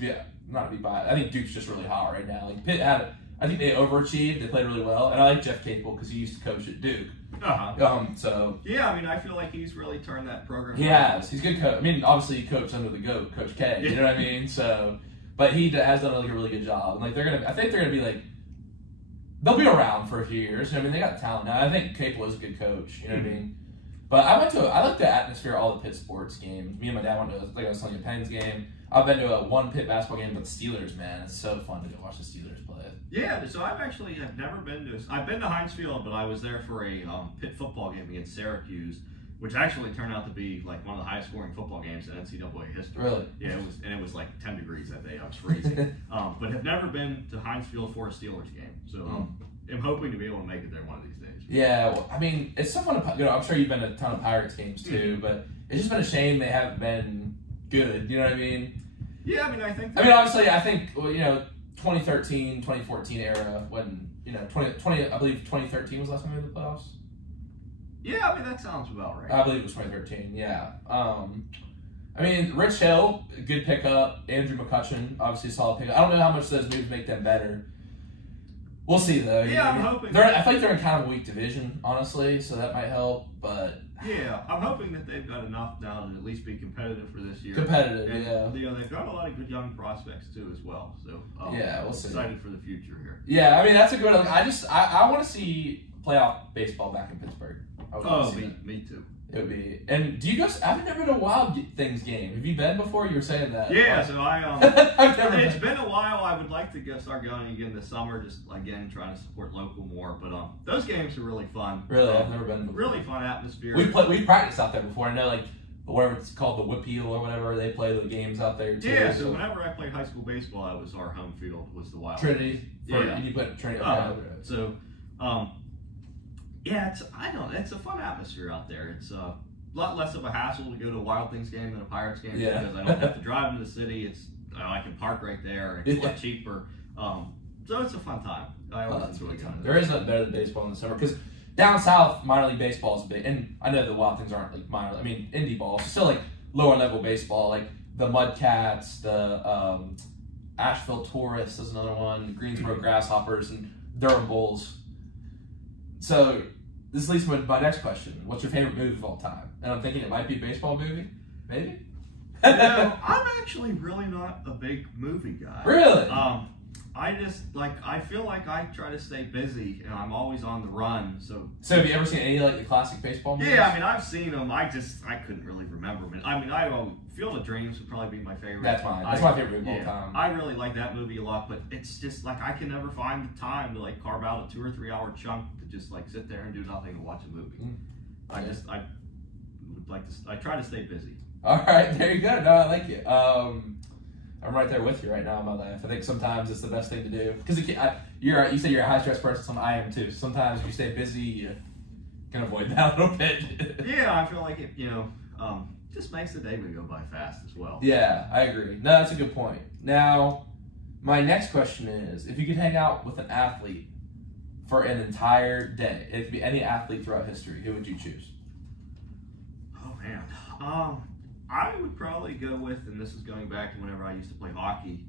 not to be biased, I think Duke's just really hot right now. Like Pitt had. I think they overachieved. They played really well, and I like Jeff Capel because he used to coach at Duke. So yeah, I mean, I feel like he's really turned that program. He has. He's a good coach. I mean, obviously he coached under the GOAT, Coach K. You know what I mean? So, but he has done like a really good job. And like I think they're gonna be like, they'll be around for a few years. I mean, they got talent now. I think Capel is a good coach. You know what I mean? But I like the atmosphere of all the Pitt sports games. Me and my dad went to, like I was telling you, a Penn's game. I've been to one Pitt basketball game, but the Steelers, man, it's so fun to go watch the Steelers play. Yeah, so I've never been to. I've been to Heinz Field, but I was there for a Pitt football game against Syracuse, which actually turned out to be like one of the highest scoring football games in NCAA history. Really? Yeah, it was like 10 degrees that day. I was freezing. But have never been to Heinz Field for a Steelers game. So I'm hoping to be able to make it there one of these days. Yeah, well, I mean, it's so fun to. I'm sure you've been to a ton of Pirates games too, but it's just been a shame they haven't been good. You know what I mean? Yeah, I mean, obviously, I think, well, 2013, 2014 era when, I believe 2013 was the last time we made the playoffs. Yeah, I mean, that sounds about right. I believe it was 2013, yeah. I mean, Rich Hill, good pickup. Andrew McCutcheon, obviously a solid pickup. I don't know how much those moves make them better. We'll see, though. Yeah, I'm hoping. I think they're in kind of a weak division, honestly, so that might help, but... Yeah, I'm hoping that they've got enough now to at least be competitive for this year. Competitive, and, they've got a lot of good young prospects too as well. So yeah, we'll see. Excited for the future here. Yeah, I mean that's a good. I want to see playoff baseball back in Pittsburgh. Me too. It would be. And do you guys? I've never been to a Wild Things game. Have you been before? You were saying that. Yeah, so it's been a while. I would like to start going again this summer. Just again trying to support local more. But those games are really fun. Really, I've never been before. Really fun atmosphere. We've practiced out there before. I know like whatever it's called, the Whippeal or whatever. They play the games out there too. Yeah. So whenever I played high school baseball, our home field was the Wild Trinity. Yeah. And you put Trinity. Yeah, it's a fun atmosphere out there. It's a lot less of a hassle to go to a Wild Things game than a Pirates game because I don't have to drive into the city. I can park right there. It's a lot cheaper. So it's a fun time. I always enjoy going. There is nothing better than baseball in the summer because down south, minor league baseball is big, and I know the Wild Things aren't like minor. I mean, indie ball, still like lower level baseball, like the Mudcats, the Asheville Tourists is another one, the Greensboro Grasshoppers, and Durham Bulls. So this leads to my next question. What's your favorite movie of all time? And I'm thinking it might be a baseball movie. Maybe? No, I'm actually really not a big movie guy. Really? I feel like I try to stay busy and I'm always on the run. So have you ever seen any like the classic baseball movies? Yeah, I mean I've seen them. I couldn't really remember them. I mean Field of Dreams would probably be my favorite. That's mine. That's my favorite movie of all time. I really like that movie a lot, but it's just like I can never find the time to like carve out a 2 or 3 hour chunk to just like sit there and do nothing and watch a movie. I try to stay busy. All right, there you go. No, I like it. I'm right there with you right now in my life. I think sometimes it's the best thing to do because you say you're a high stress person. I am too. Sometimes if you stay busy, you can avoid that a little bit. Yeah, I feel like it. Just makes the day go by fast as well. Yeah, I agree. No, that's a good point. Now, my next question is: if you could hang out with an athlete for an entire day, it could be any athlete throughout history, who would you choose? Oh man. I would probably go with, and this is going back to whenever I used to play hockey,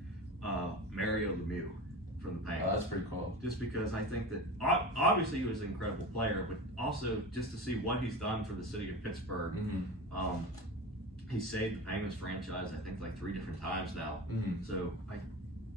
Mario Lemieux from the Penguins. Oh, that's pretty cool. Just because I think that, obviously he was an incredible player, but also just to see what he's done for the city of Pittsburgh. Mm-hmm. He saved the Penguins franchise, I think, like 3 different times now. Mm-hmm. So,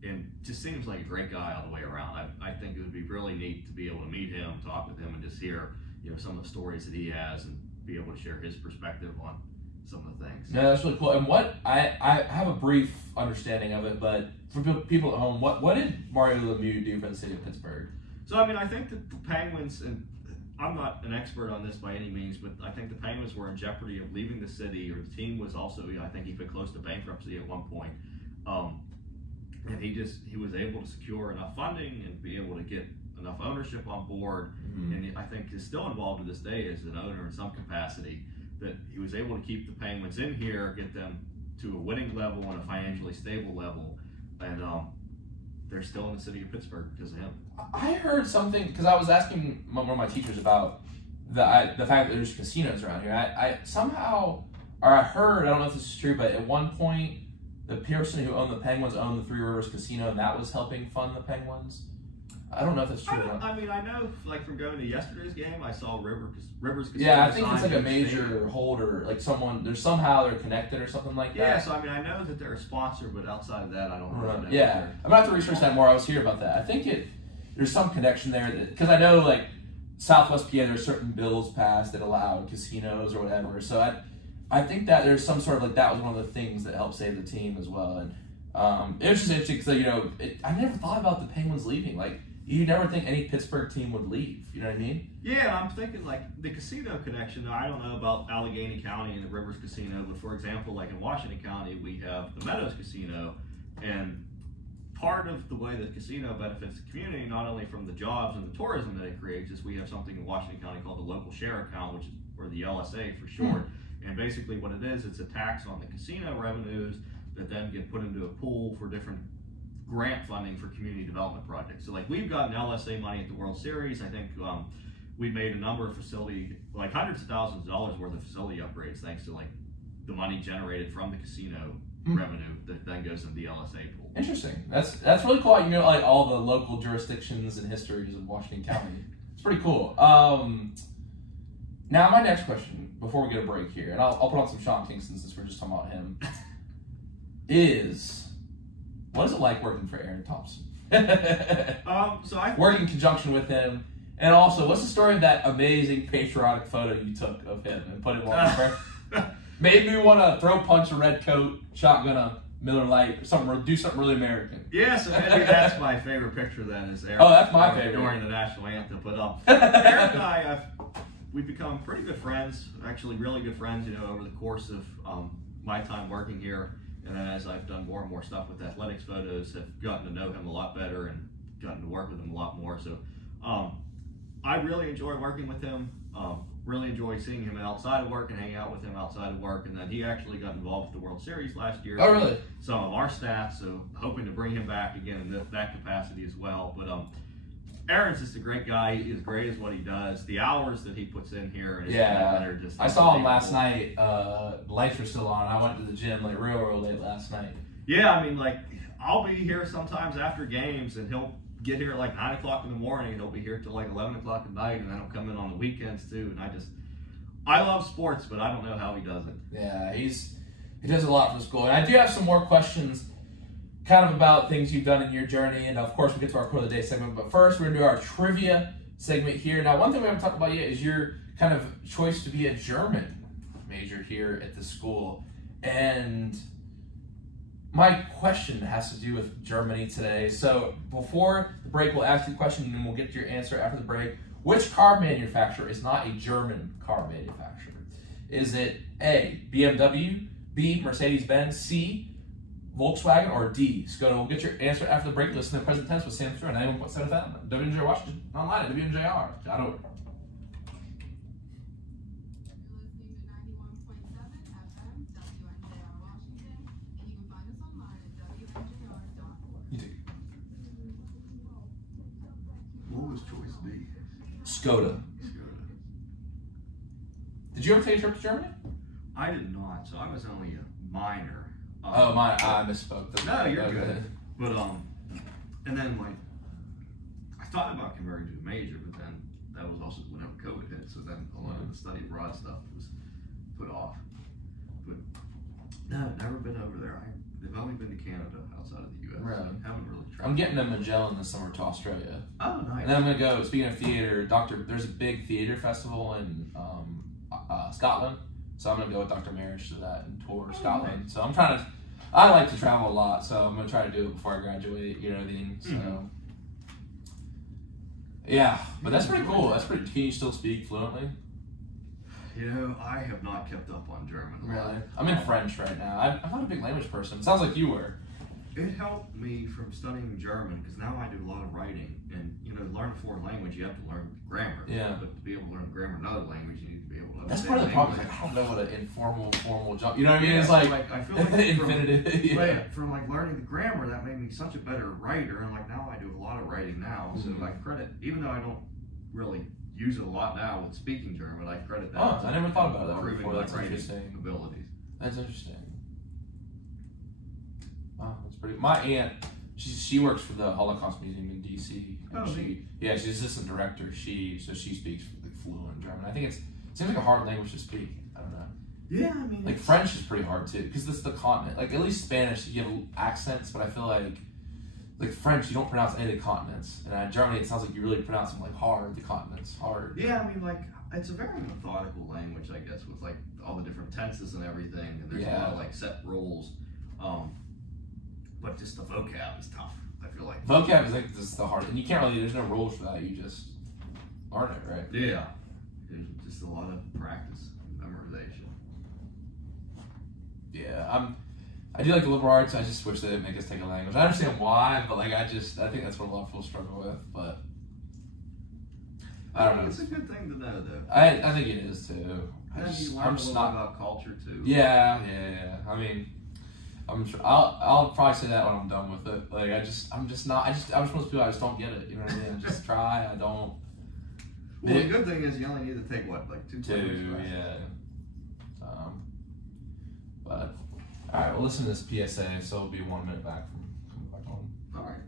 and just seems like a great guy all the way around. I think it would be really neat to be able to meet him, talk with him, and just hear, some of the stories that he has and be able to share his perspective on some of the things. No, that's really cool. And what I have a brief understanding of it, but for people at home, what did Mario Lemieux do for the city of Pittsburgh? So I mean, I think that the Penguins, and I'm not an expert on this by any means, but I think the Penguins were in jeopardy of leaving the city, or the team was also, I think, even close to bankruptcy at one point. And he was able to secure enough funding and be able to get enough ownership on board, and I think is still involved to this day as an owner in some capacity, that he was able to keep the Penguins in here, get them to a winning level and a financially stable level, and they're still in the city of Pittsburgh because of him. I heard something, because I was asking one of my teachers about the fact that there's casinos around here. I somehow, or I heard, I don't know if this is true, but at one point, the person who owned the Penguins owned the Three Rivers Casino, and that was helping fund the Penguins. I don't know if that's true or not. I mean, I know, like, from going to yesterday's game, I saw Rivers Casino. Yeah, I think it's like a major holder, like somehow they're connected or something like that. Yeah, so I mean, I know that they're a sponsor, but outside of that, I don't know. Right. Yeah, I'm gonna have to research that more. I was here about that. I think there's some connection there, because I know, like, Southwest PA, there's certain bills passed that allowed casinos or whatever. So I think that there's some sort of, like, that was one of the things that helped save the team as well. And it was just interesting because, I never thought about the Penguins leaving. Like, you never think any Pittsburgh team would leave. You know what I mean? Yeah, I'm thinking, like, the casino connection. I don't know about Allegheny County and the Rivers Casino, but for example, like in Washington County, we have the Meadows Casino, and part of the way the casino benefits the community, not only from the jobs and the tourism that it creates, is we have something in Washington County called the local share account, or the LSA for short. And basically what it is, it's a tax on the casino revenues that then get put into a pool for different grant funding for community development projects. So, like, we've gotten LSA money at the World Series. I think we made a number of facility, like hundreds of thousands of dollars worth of facility upgrades thanks to, like, the money generated from the casino revenue that then goes into the LSA pool. Interesting. That's really cool. You know, like, all the local jurisdictions and histories of Washington County. It's pretty cool. Now, my next question, before we get a break here, and I'll put on some Sean Kingston since we're just talking about him, is, what is it like working for Aaron Thompson? So I work in conjunction with him, and also, what's the story of that amazing patriotic photo you took of him and put him on the made me want to throw punch a red coat, shotgun a Miller Lite, or do something really American. Yeah, so maybe that's my favorite picture then, is Aaron. Oh, that's my favorite. During the national anthem. But Aaron and I, we've become pretty good friends, actually really good friends, over the course of my time working here. And then as I've done more and more stuff with athletics photos, have gotten to know him a lot better and gotten to work with him a lot more. So I really enjoy working with him. Really enjoy seeing him outside of work and hanging out with him outside of work. And then he actually got involved with the World Series last year. Oh, really? Some of our staff, so hoping to bring him back again in that capacity as well. But Aaron's just a great guy. He is great at what he does. The hours that he puts in here, and are just I saw him last night. The lights were still on. I went to the gym like real late last night. Yeah, I mean, like, I'll be here sometimes after games, and he'll get here at like 9 o'clock in the morning, and he'll be here till like 11 o'clock at night, and then he'll come in on the weekends too. And I love sports, but I don't know how he does it. Yeah, he does a lot for the school. And I do have some more questions kind of about things you've done in your journey, and of course we'll get to our Quote of the Day segment, but first we're going to do our trivia segment here. Now, one thing we haven't talked about yet is your kind of choice to be a German major here at the school, and my question has to do with Germany today. So before the break, we'll ask you a question, and then we'll get to your answer after the break. Which car manufacturer is not a German car manufacturer? Is it A, BMW, B, Mercedes-Benz, C, Volkswagen, or D, Skoda? We'll get your answer after the break. Listen to the present tense with Sam Stewart, 91.7 FM, WNJ Washington, online at WNJR.org. You're listening to 91.7 FM, WNJR Washington, and you can find us online at WNJR.org. You do. What was choice B? Skoda. Did you ever take a trip to Germany? I did not, so I was only a minor. I misspoke. No, you're good. But and then, like, I thought about converting to a major, but then that was also whenever COVID hit, so then a lot of the study abroad stuff was put off. But no, I've never been over there. I've only been to Canada outside of the U.S. Really? So I haven't really tried. I'm getting to Magellan this summer to Australia. Oh, nice. And then I'm going to go, speaking of theater, there's a big theater festival in Scotland. So I'm going to go with Dr. Marriage to that and tour Scotland. Nice. So I like to travel a lot, so I'm going to try to do it before I graduate, everything. So, Yeah, but that's pretty cool. That's pretty. Can you still speak fluently? You know, I have not kept up on German. Really? I'm in French right now. I'm not a big language person. It sounds like you were. It helped me from studying German because now I do a lot of writing, and you know, to learn a foreign language, you have to learn grammar. Yeah. But to be able to learn grammar in another language, you need to be able to. That's understand part of the problem. English. Like, I don't know what an informal, formal jump. You know what I mean? Yeah, It's so, like I feel like infinitive. Yeah. from like learning the grammar, that made me such a better writer, and like now I do a lot of writing now. So I credit, even though I don't really use it a lot now with speaking German, I credit that. Oh, I never thought about that improving before. my That's writing interesting. abilities. That's interesting. Wow, that's pretty. My aunt, she works for the Holocaust Museum in D.C. And she's assistant director. So she speaks like fluent German. I think it seems like a hard language to speak. I don't know. Yeah, I mean, like French is pretty hard too because it's the continent. Like at least Spanish, you have accents, but I feel like French, you don't pronounce any of the continents. And Germany, it sounds like you really pronounce them like hard. The continents hard. Yeah, I mean, like it's a very methodical language, I guess, with like all the different tenses and everything, and there's a lot of like set rules. But just the vocab is tough. I feel like vocab is like this is the hard, and you can't really. There's no rules for that. You just learn it, right? Yeah, there's just a lot of practice, memorization. Yeah, I do like the liberal arts. I just wish they didn't make us take a language. I understand why, but like I think that's what a lot of people struggle with. But I don't know. It's a good thing to know, though. I think it is too. You learn a little about culture too. Yeah. I mean, I'm sure I'll probably say that when I'm done with it. Like I'm just one of those people. I just don't get it. You know what I mean? I just try. I don't. Well, the good thing is you only need to take what, like two language yeah. But all right, well, listen to this PSA. So it'll be 1 minute back from coming back home. All right.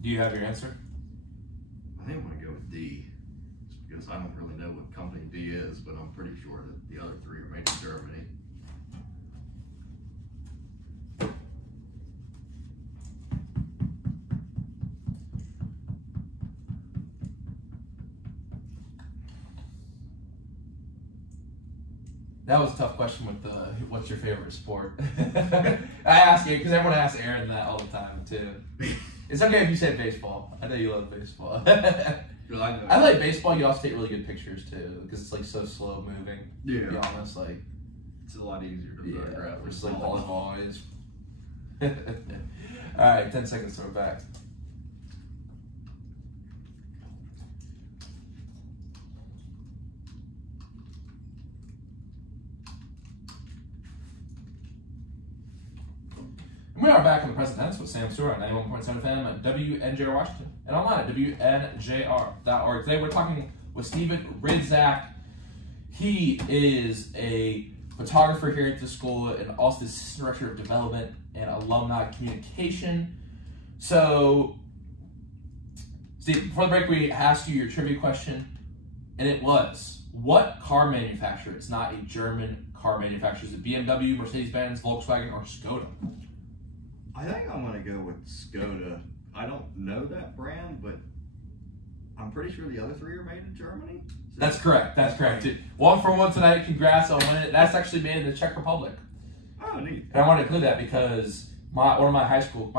Do you have your answer? I think I'm gonna go with D, just because I don't really know what company D is, but I'm pretty sure that the other three are made in Germany. That was a tough question with the what's your favorite sport? I ask you because everyone asks Aaron that all the time too. It's okay if you say baseball. I know you love baseball. I like baseball. You also take really good pictures too because it's like so slow moving. Yeah. To be honest, like it's a lot easier to photograph. Versus like volleyball is. All right, 10 seconds to go back. And we are back in the present tense with Sam Stewart on 91.7 FM at WNJR Washington and online at WNJR.org. Today we're talking with Stephen Rydzak. He is a photographer here at the school and also the assistant director of development and alumni communication. So, Steve, before the break, we asked you your trivia question, and it was, what car manufacturer? It's not a German car manufacturer. Is it BMW, Mercedes-Benz, Volkswagen, or Skoda? I think I'm gonna go with Skoda. I don't know that brand, but I'm pretty sure the other three are made in Germany. So that's correct. That's correct. 1 for 1 tonight. Congrats on winning. That's actually made in the Czech Republic. Oh, neat. And I want to include that because my high school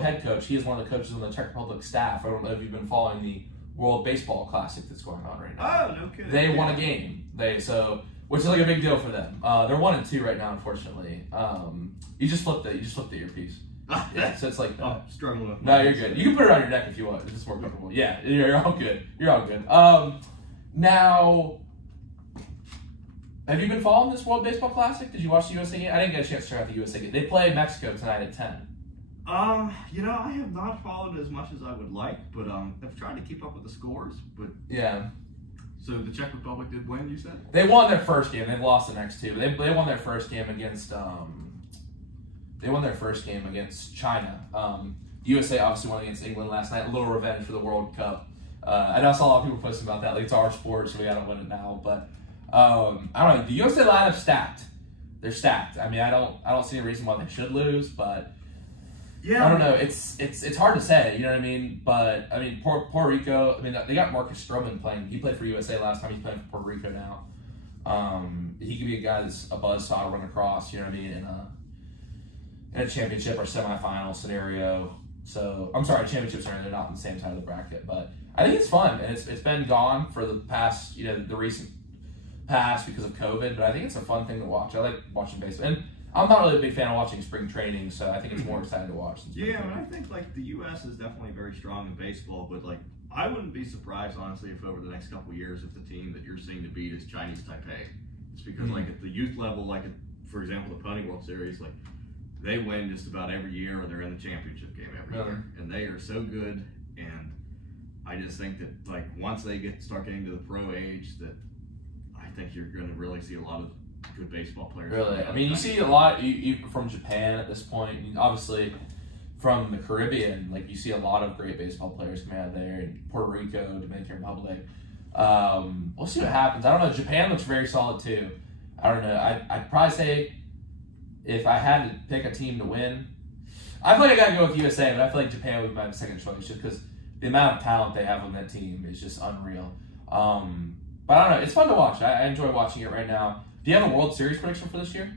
head coach, he is one of the coaches on the Czech Republic staff. I don't know if you've been following the World Baseball Classic that's going on right now. Oh, no kidding. They won a game. Which is like a big deal for them. They're 1-2 right now, unfortunately. You just flipped it. You just flipped the earpiece. Yeah, so it's like that. I'm struggling with No, you're good. You can put it on your neck if you want. It's just more comfortable. Yeah, you're all good. You're all good. Now, have you been following this World Baseball Classic? Did you watch the USA game? I didn't get a chance to check out the USA game. They play Mexico tonight at 10. You know, I have not followed as much as I would like, but I've tried to keep up with the scores. But yeah. So the Czech Republic did win, you said? They won their first game. They've lost the next two. They won their first game against China. USA obviously won against England last night. A little revenge for the World Cup. I know I saw a lot of people posting about that. Like, it's our sport, so we gotta win it now. But I don't know. The USA lineup's stacked. They're stacked. I mean, I don't see a reason why they should lose, but yeah, I don't know. It's hard to say. You know what I mean? But I mean, Puerto Rico. I mean, they got Marcus Stroman playing. He played for USA last time. He's playing for Puerto Rico now. He could be a guy that's a buzzsaw to run across. You know what I mean? And in a championship or semifinal scenario. So I'm sorry, championship scenario. They're not on the same side of the bracket, but I think it's fun, and it's been gone for the past, the recent past because of COVID. But I think it's a fun thing to watch. I like watching baseball, and I'm not really a big fan of watching spring training, so I think it's more exciting to watch. Yeah, I think like the U.S. is definitely very strong in baseball, but like I wouldn't be surprised honestly if over the next couple of years if the team that you're seeing to beat is Chinese Taipei. It's because like at the youth level, like for example the Pony World Series, like they win just about every year, or they're in the championship game every year, and they are so good. And I just think that like once they start getting to the pro age, that I think you're going to really see a lot of good baseball players. Really, I mean, you see a lot from Japan at this point, and obviously from the Caribbean. Like you see a lot of great baseball players coming out of there, in Puerto Rico, Dominican Republic. We'll see what happens. I don't know. Japan looks very solid too. I don't know. I'd probably say if I had to pick a team to win, I feel like I gotta go with USA, but I feel like Japan would be my second choice just because the amount of talent they have on that team is just unreal. But I don't know. It's fun to watch. I enjoy watching it right now. Do you have a World Series prediction for this year?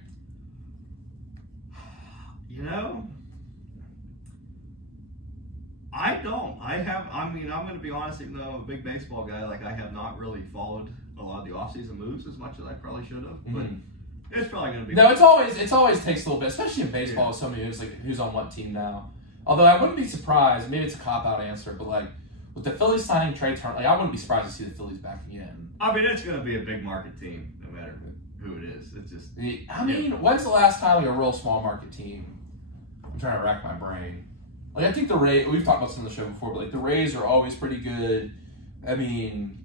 I don't. I'm going to be honest, even though I'm a big baseball guy, like I have not really followed a lot of the offseason moves as much as I probably should have. But it's probably going to be. No, it's always takes a little bit, especially in baseball. With somebody who's on what team now. Although I wouldn't be surprised. Maybe it's a cop-out answer, but like with the Phillies signing Trey Turner, like I wouldn't be surprised to see the Phillies back again. I mean, it's going to be a big market team, no matter who it is. It's just. I mean, when's the last time like a real small market team? I'm trying to rack my brain. Like I think the Rays. We've talked about some of the show before, but like the Rays are always pretty good. I mean,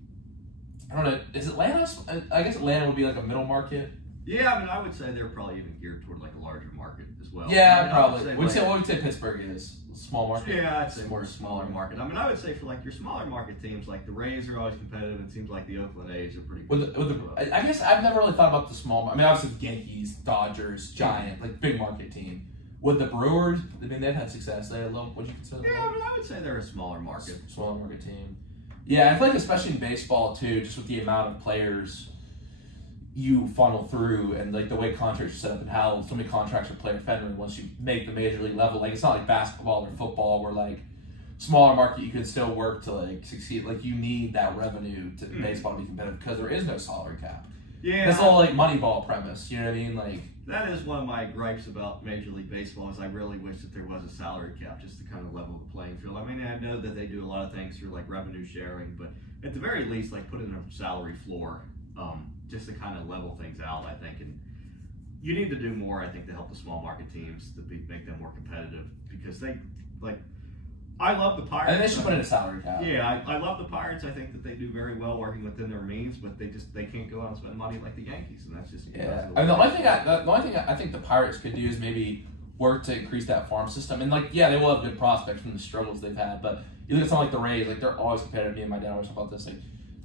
I don't know. Is Atlanta? I guess Atlanta would be like a middle market. Yeah, I mean, I would say they're probably even geared toward like a larger market as well. Yeah, probably. What would you say Pittsburgh is? Small market? Yeah, I'd say more smaller market. I mean, I would say for like your smaller market teams, like the Rays are always competitive. It seems like the Oakland A's are pretty good. I guess I've never really thought about the small. I mean, obviously the Yankees, Dodgers, Giants, like big market team. With the Brewers, I mean, they've had success. They had low. What do you consider? Yeah, I mean, I would say they're a smaller market. Smaller market team. Yeah, I feel like especially in baseball too, just with the amount of players you funnel through and like the way contracts are set up and how so many contracts are player friendly once you make the major league level. Like it's not like basketball or football where like smaller market you can still work to like succeed. Like you need that revenue to baseball to be competitive because there is no salary cap. Yeah, this whole like Moneyball premise. You know what I mean? Like that is one of my gripes about Major League Baseball is I really wish that there was a salary cap just to kind of level the playing field. I mean, I know that they do a lot of things through like revenue sharing, but at the very least, like put in a salary floor. Just to kind of level things out, I think, and you need to do more, I think, to help the small market teams to make them more competitive because they, like, I love the Pirates. And they should put in a salary cap. Yeah, I love the Pirates. I think that they do very well working within their means, but they can't go out and spend money like the Yankees, and that's just I mean, the only thing I think the Pirates could do is maybe work to increase that farm system, and like they will have good prospects from the struggles they've had, but you look at something like the Rays, like they're always competitive. Me and my dad always talk about this, like.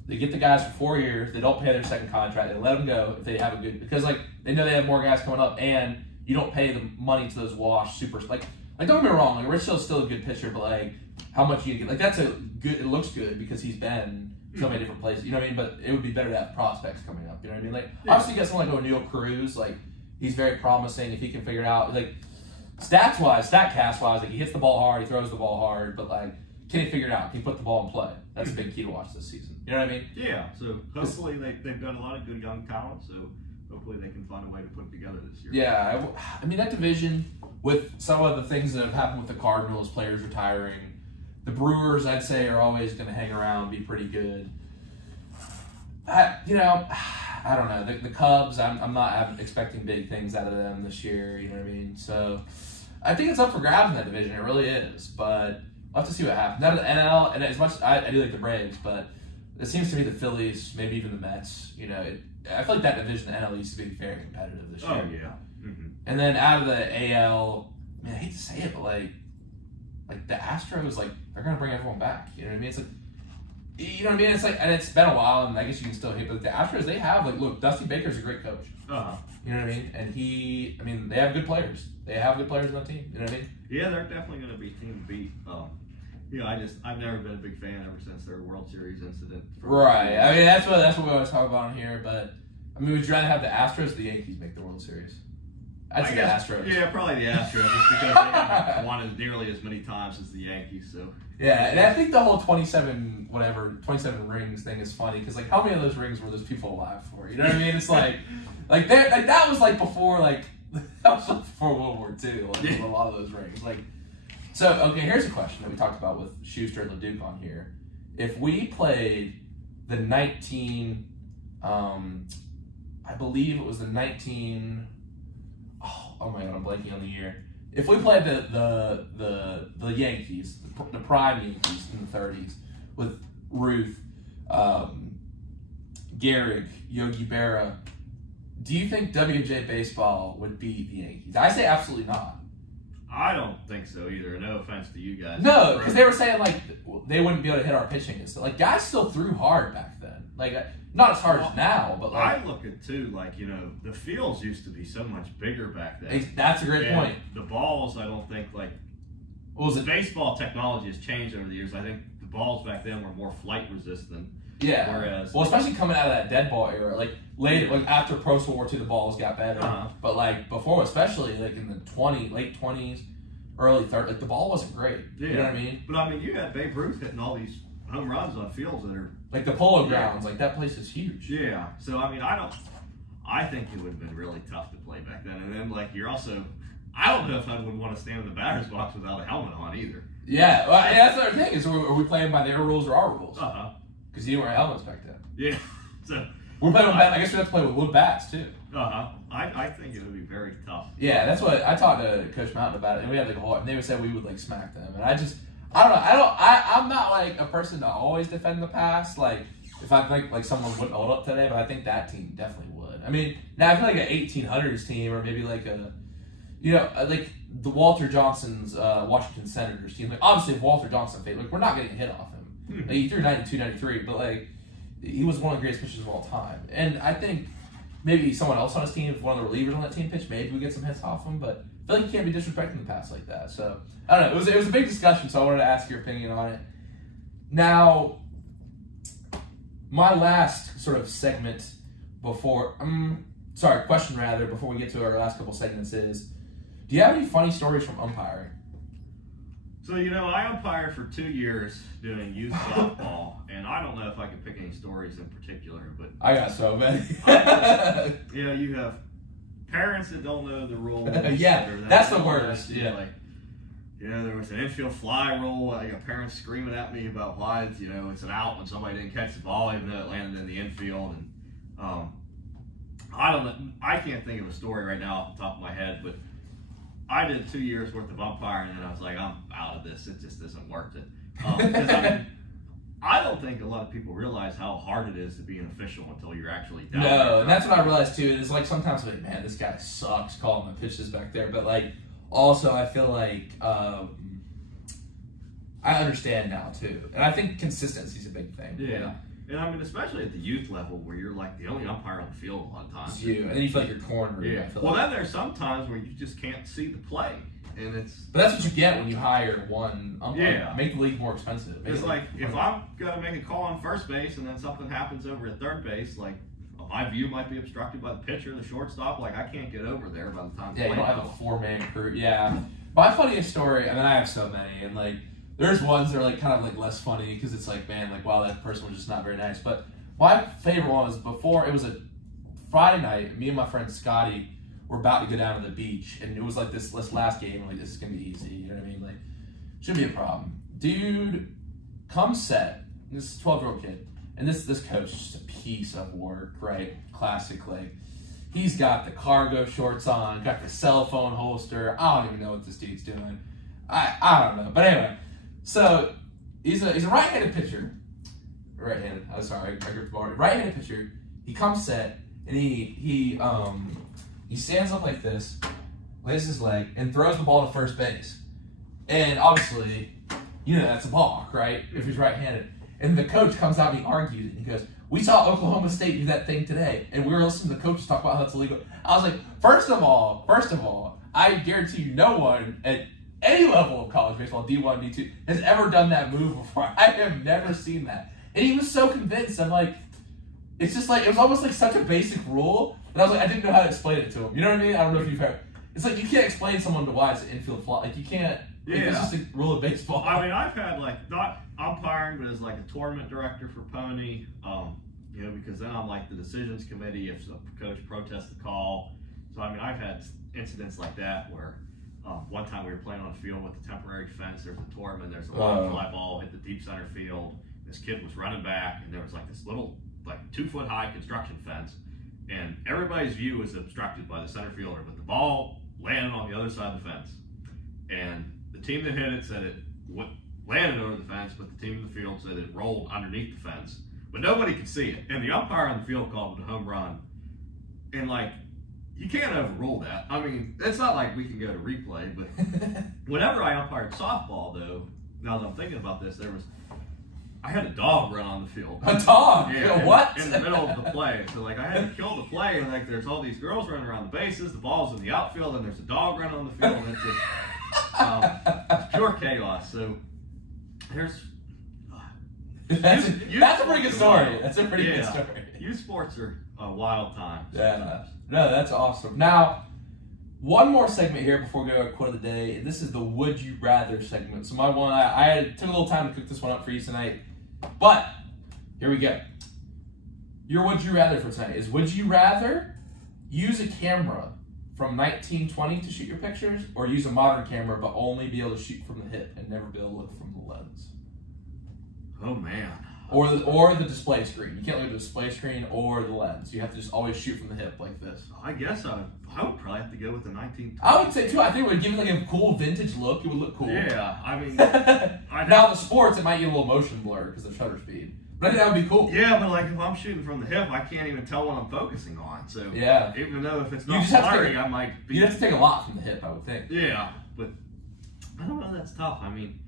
They get the guys for 4 years. They don't pay their second contract. They let them go if they have a good because like they know they have more guys coming up, and you don't pay the money to those washed super like don't get me wrong. Like Rich Hill's still a good pitcher, but like how much you get like that's a good. It looks good because he's been so many different places. You know what I mean? But it would be better to have prospects coming up. You know what I mean? Like obviously you got someone like O'Neal Cruz. Like he's very promising if he can figure it out. Like stats wise, Statcast wise, like he hits the ball hard, he throws the ball hard, but like can he figure it out? Can he put the ball in play? That's a big key to watch this season. You know what I mean? Yeah, so hopefully they've got a lot of good young talent, so hopefully they can find a way to put it together this year. Yeah, I mean, that division, with some of the things that have happened with the Cardinals, players retiring, the Brewers, I'd say, are always going to hang around, be pretty good. I don't know. The Cubs, I'm not expecting big things out of them this year, you know what I mean? So I think it's up for grabs in that division. It really is, but we'll have to see what happens. Now, the NL, and as much as I do like the Braves, but it seems to me the Phillies, maybe even the Mets, I feel like that division, the NL, used to be very competitive this year. Oh, yeah. Mm-hmm. And then out of the AL, I mean, I hate to say it, but like the Astros, like, they're going to bring everyone back. You know what I mean? It's like, you know what I mean? It's like, and it's been a while, and I guess you can still hate, but the Astros, they have, like, look, Dusty Baker's a great coach. Uh-huh. You know what I mean? And they have good players. They have good players on the team. You know what I mean? Yeah, they're definitely going to be team to beat. I've never been a big fan ever since their World Series incident. Right. I mean, that's what we always talk about on here. But I mean, would you rather have the Astros or the Yankees make the World Series? I'd say the Astros. Yeah, probably the Astros, just because they haven't won as nearly as many times as the Yankees. So yeah, and I think the whole 27 rings thing is funny because like how many of those rings were those people alive for? You know what I mean? It's like that was like before that was before World War II. Like a lot of those rings. Like so, okay. Here's a question that we talked about with Schuster and LeDuc on here. If we played the 19, I believe it was the 19. Oh my God, I'm blanking on the year. If we played the Yankees, the prime Yankees in the 30s with Ruth, Gehrig, Yogi Berra, do you think WJ Baseball would beat the Yankees? I say absolutely not. I don't think so either. No offense to you guys. No, because they were saying like they wouldn't be able to hit our pitching and stuff. Like guys still threw hard back then. Like not as hard as now, but like I look at too. Like the fields used to be so much bigger back then. That's a great point. The balls, I don't think the baseball technology has changed over the years. I think the balls back then were more flight resistant. Yeah. Whereas, especially coming out of that dead ball era, like later, like after post World War II, the balls got better. But like before, especially like in the late 20s, early 30s, like the ball wasn't great. Yeah. You know what I mean? But I mean, you had Babe Ruth hitting all these home runs on fields that are like the Polo Grounds. Like that place is huge. Yeah. So I mean, I think it would have been really tough to play back then. And then like I don't know if I would want to stand in the batter's box without a helmet on either. Yeah. Well, that's the other thing is, are we playing by their rules or our rules? Because you didn't wear helmets back then. Yeah. So we're playing with I guess we have to play with wood bats too. I think it would be very tough. Yeah, that's what I talked to Coach Mountain about it, and we had and they would say we would like smack them, and I don't know. I'm not like a person to always defend the past. Like if I think like someone wouldn't hold up today, but I think that team definitely would. I mean, now I feel like an 1800s team, or maybe like like the Walter Johnson's Washington Senators team. Like obviously, if Walter Johnson played, like we're not getting a hit off him. Like, he threw 92, 93, but like he was one of the greatest pitchers of all time. And I think maybe someone else on his team, if one of the relievers on that team pitched, maybe we get some hits off him. But I feel like you can't be disrespecting the past like that. So I don't know. It was a big discussion, so I wanted to ask your opinion on it. Now, my last sort of segment before question before we get to our last couple segments is, do you have any funny stories from umpiring? So, I umpired for 2 years doing youth softball, and I don't know if I can pick any stories in particular, but I got so many. You have parents that don't know the rules. Yeah, that's the worst. Yeah. Like, there was an infield fly rule. I got parents screaming at me about why it's an out when somebody didn't catch the ball, even though it landed in the infield. And I don't know. I can't think of a story right now off the top of my head, but I did 2 years worth of umpiring, and I was like, I'm out of this. It just isn't worth it. I don't think a lot of people realize how hard it is to be an official until you're actually down there. No, and that's what I realized too. It's like sometimes I'm like, man, this guy sucks calling my pitches back there. But like, also I feel like I understand now too, and I think consistency is a big thing. Yeah. And I mean, especially at the youth level where you're like the only umpire on the field a lot of times. It's you, and then you feel like you're cornered. Yeah. Well, then there's some times where you just can't see the play, and it's. But that's what you get when you hire one umpire. Yeah. Make the league more expensive. It's like if I'm gonna make a call on first base and then something happens over at third base, like my view might be obstructed by the pitcher, the shortstop. Like I can't get over there by the time. Yeah, you don't have a 4-man crew. Yeah. My funniest story. I mean, I have so many, and like. There's ones that are like kind of like less funny because it's like, man, like wow, that person was just not very nice. But my favorite one was before it was a Friday night. Me and my friend Scotty were about to go down to the beach, and it was like this last game. I'm like, this is gonna be easy. You know what I mean? Like, shouldn't be a problem. Dude, come set. This is a 12-year-old kid, and this coach is just a piece of work, right? Classic, like. He's got the cargo shorts on, got the cell phone holster. I don't even know what this dude's doing. I don't know, but anyway. So he's a right-handed pitcher. Right-handed. I'm sorry, I gripped the ball. Right-handed pitcher. He comes set and he stands up like this, lays his leg, and throws the ball to first base. And obviously, that's a balk, right? If he's right-handed. And the coach comes out and he argues and he goes, "We saw Oklahoma State do that thing today, and we were listening to the coaches talk about how it's illegal." I was like, first of all, I guarantee you no one at any level of college baseball, D1, D2, has ever done that move before. I have never seen that. And he was so convinced. I'm like, it's just like, it was almost like such a basic rule that I was like, I didn't know how to explain it to him. You know what I mean? I don't know if you've heard. It's like you can't explain someone to why it's an infield fly. Like you can't. Like, Yeah. it's just a rule of baseball. I mean, I've had like not umpiring, but as like a tournament director for Pony. You know, because then I'm like the decisions committee if a coach protests the call. So I mean, I've had incidents like that where one time we were playing on a field with a temporary fence. There's a tournament. There's a long fly ball hit the deep center field. This kid was running back, and there was like this little, like 2-foot high construction fence, and everybody's view was obstructed by the center fielder. But the ball landed on the other side of the fence, and the team that hit it said it landed over the fence, but the team in the field said it rolled underneath the fence. But nobody could see it. And the umpire on the field called it a home run. And, like, you can't overrule that. I mean, it's not like we can go to replay, but whenever I umpired softball, though, now that I'm thinking about this, I had a dog run on the field. A dog? Yeah, what? In the middle of the play. So, like, I had to kill the play, and, like, there's all these girls running around the bases, the ball's in the outfield, and there's a dog running on the field, and it's just pure chaos. So, there's... That's a pretty good story. That's a pretty good story. Youth sports are a wild time. Yeah, no, that's awesome. Now, one more segment here before we go to quote of the day. This is the Would You Rather segment. So my one, I took a little time to cook this one up for you tonight. But, here we go. Your Would You Rather for tonight is, would you rather use a camera from 1920 to shoot your pictures, or use a modern camera but only be able to shoot from the hip and never be able to look from the lens? Oh, man. Or the display screen. You can't look at the display screen or the lens. You have to just always shoot from the hip like this. I guess I would probably have to go with the 1920. I would say too. I think it would give it like a cool vintage look. It would look cool. Yeah, I mean, now the sports, it might get a little motion blur because of shutter speed. But I think that would be cool. Yeah, but like if I'm shooting from the hip, I can't even tell what I'm focusing on. So yeah, even though if it's not blurry, I might be. You'd have to take a lot from the hip, I would think. Yeah, but I don't know. That's tough. I mean,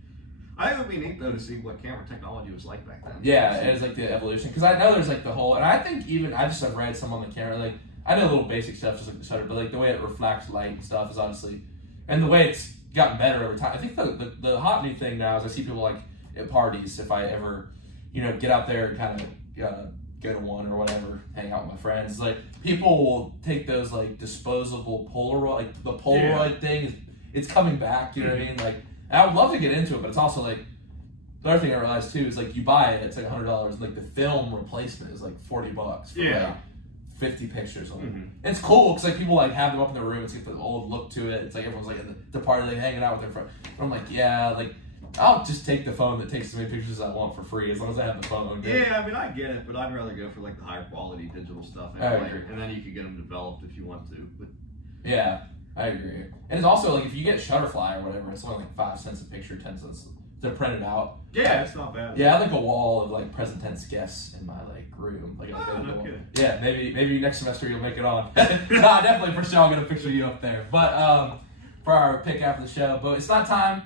I think it would be neat though to see what camera technology was like back then. Yeah, it is like the evolution, because I know there's like the whole, and I think even I just have read some on the camera, like I know little basic stuff just like the shutter, but like the way it reflects light and stuff is obviously, and the way it's gotten better over time. I think the hot new thing now is I see people like at parties, if I ever, get out there and kind of go to one or whatever, hang out with my friends, it's like people will take those like disposable Polaroid, like the Polaroid thing it's coming back, you know what I mean? Like, and I would love to get into it, but it's also like, the other thing I realized too is like you buy it, it's like $100, and like the film replacement is like $40 for like 50 pictures. And it's cool because like people like have them up in their room, it's like the old look to it. It's like everyone's like at the party, like hanging out with their friends. But I'm like, yeah, like I'll just take the phone that takes as many pictures as I want for free as long as I have the phone. Yeah, I mean I get it, but I'd rather go for like the higher quality digital stuff anyway, and then you could get them developed if you want to. But yeah, I agree. And it's also like if you get Shutterfly or whatever, it's only like 5 cents a picture, 10 cents to print it out. Yeah, it's not bad. Yeah, I have like a wall of like present tense guests in my like room. Like, no kidding. Yeah, maybe next semester you'll make it on. Nah, definitely for sure I'll get a picture of you up there. But for our pick after the show, but it's not time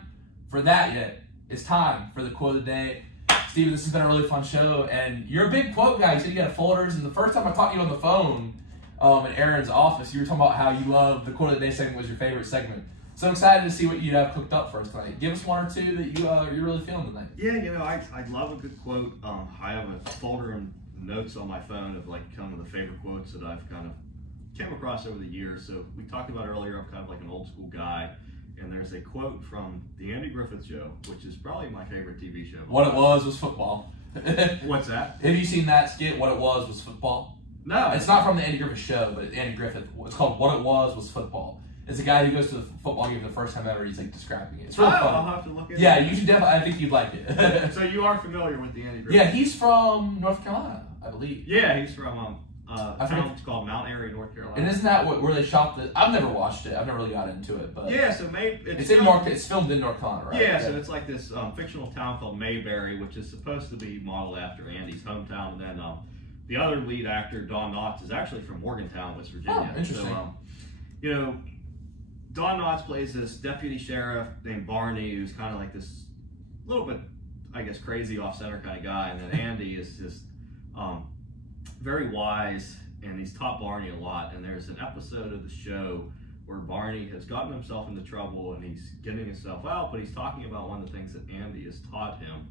for that yet. It's time for the quote of the day. Stephen, this has been a really fun show, and you're a big quote guy. You said you had folders, and the first time I talked to you on the phone in Aaron's office, you were talking about how you love the quote of the day segment was your favorite segment. So I'm excited to see what you have cooked up for us tonight. Give us one or two that you're really feeling tonight. Yeah, I love a good quote. I have a folder and notes on my phone of like kind of the favorite quotes that I've kind of came across over the years. So we talked about earlier, I'm kind of like an old school guy. And there's a quote from the Andy Griffith Show, which is probably my favorite TV show. What it was football. What's that? Have you seen that skit, What It Was Football? No. It's not from the Andy Griffith Show, but Andy Griffith. It's called What It Was Football. It's a guy who goes to the football game the first time ever. He's like describing it. It's really fun. I'll have to look at it. Yeah, you should definitely. I think you'd like it. So you are familiar with the Andy Griffith? Yeah, he's from North Carolina, I believe. Yeah, he's from a town called Mount Airy, North Carolina. And isn't that where they shot the? I've never watched it. I've never really got into it, but yeah. So it's filmed in North Carolina, right? Yeah, so it's like this fictional town called Mayberry, which is supposed to be modeled after Andy's hometown, and then the other lead actor, Don Knotts, is actually from Morgantown, West Virginia. Oh, interesting. So, Don Knotts plays this deputy sheriff named Barney, who's kind of like this little bit, I guess, crazy off-center kind of guy, and then Andy is just very wise, and he's taught Barney a lot. And there's an episode of the show where Barney has gotten himself into trouble, and he's getting himself out, but he's talking about one of the things that Andy has taught him.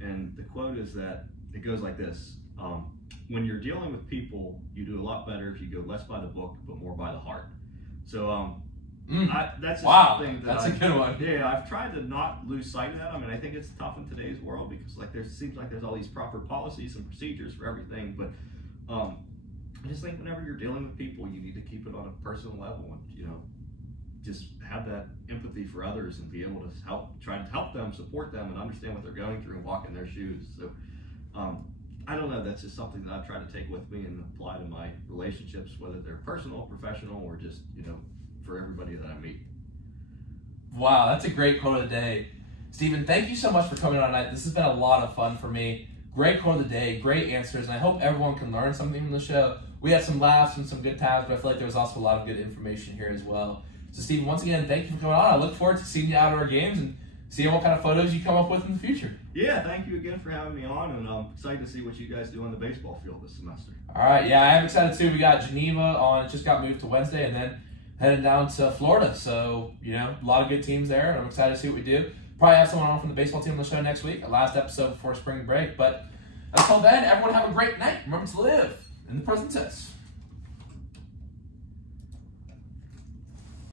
And the quote is that, it goes like this: when you're dealing with people, you do a lot better if you go less by the book, but more by the heart. So That's just Wow, something that that's a good one. Yeah, I've tried to not lose sight of that. I mean, I think it's tough in today's world because like there seems like there's all these proper policies and procedures for everything, but I just think whenever you're dealing with people, you need to keep it on a personal level and just have that empathy for others and be able to try to help them, support them, and understand what they're going through and walk in their shoes. So I don't know, that's just something that I've tried to take with me and apply to my relationships, whether they're personal, professional, or just for everybody that I meet. Wow, that's a great quote of the day. Stephen, thank you so much for coming on tonight. This has been a lot of fun for me. Great quote of the day, great answers, and I hope everyone can learn something from the show. We had some laughs and some good times, but I feel like there was also a lot of good information here as well. So Stephen, once again, thank you for coming on. I look forward to seeing you out at our games and seeing what kind of photos you come up with in the future. Yeah, thank you again for having me on, and I'm excited to see what you guys do on the baseball field this semester. All right, yeah, I am excited too. We got Geneva on, it just got moved to Wednesday, and then heading down to Florida. So, a lot of good teams there, and I'm excited to see what we do. Probably have someone on from the baseball team on the show next week, our last episode before spring break. But until then, everyone have a great night. Remember to live in the present tense.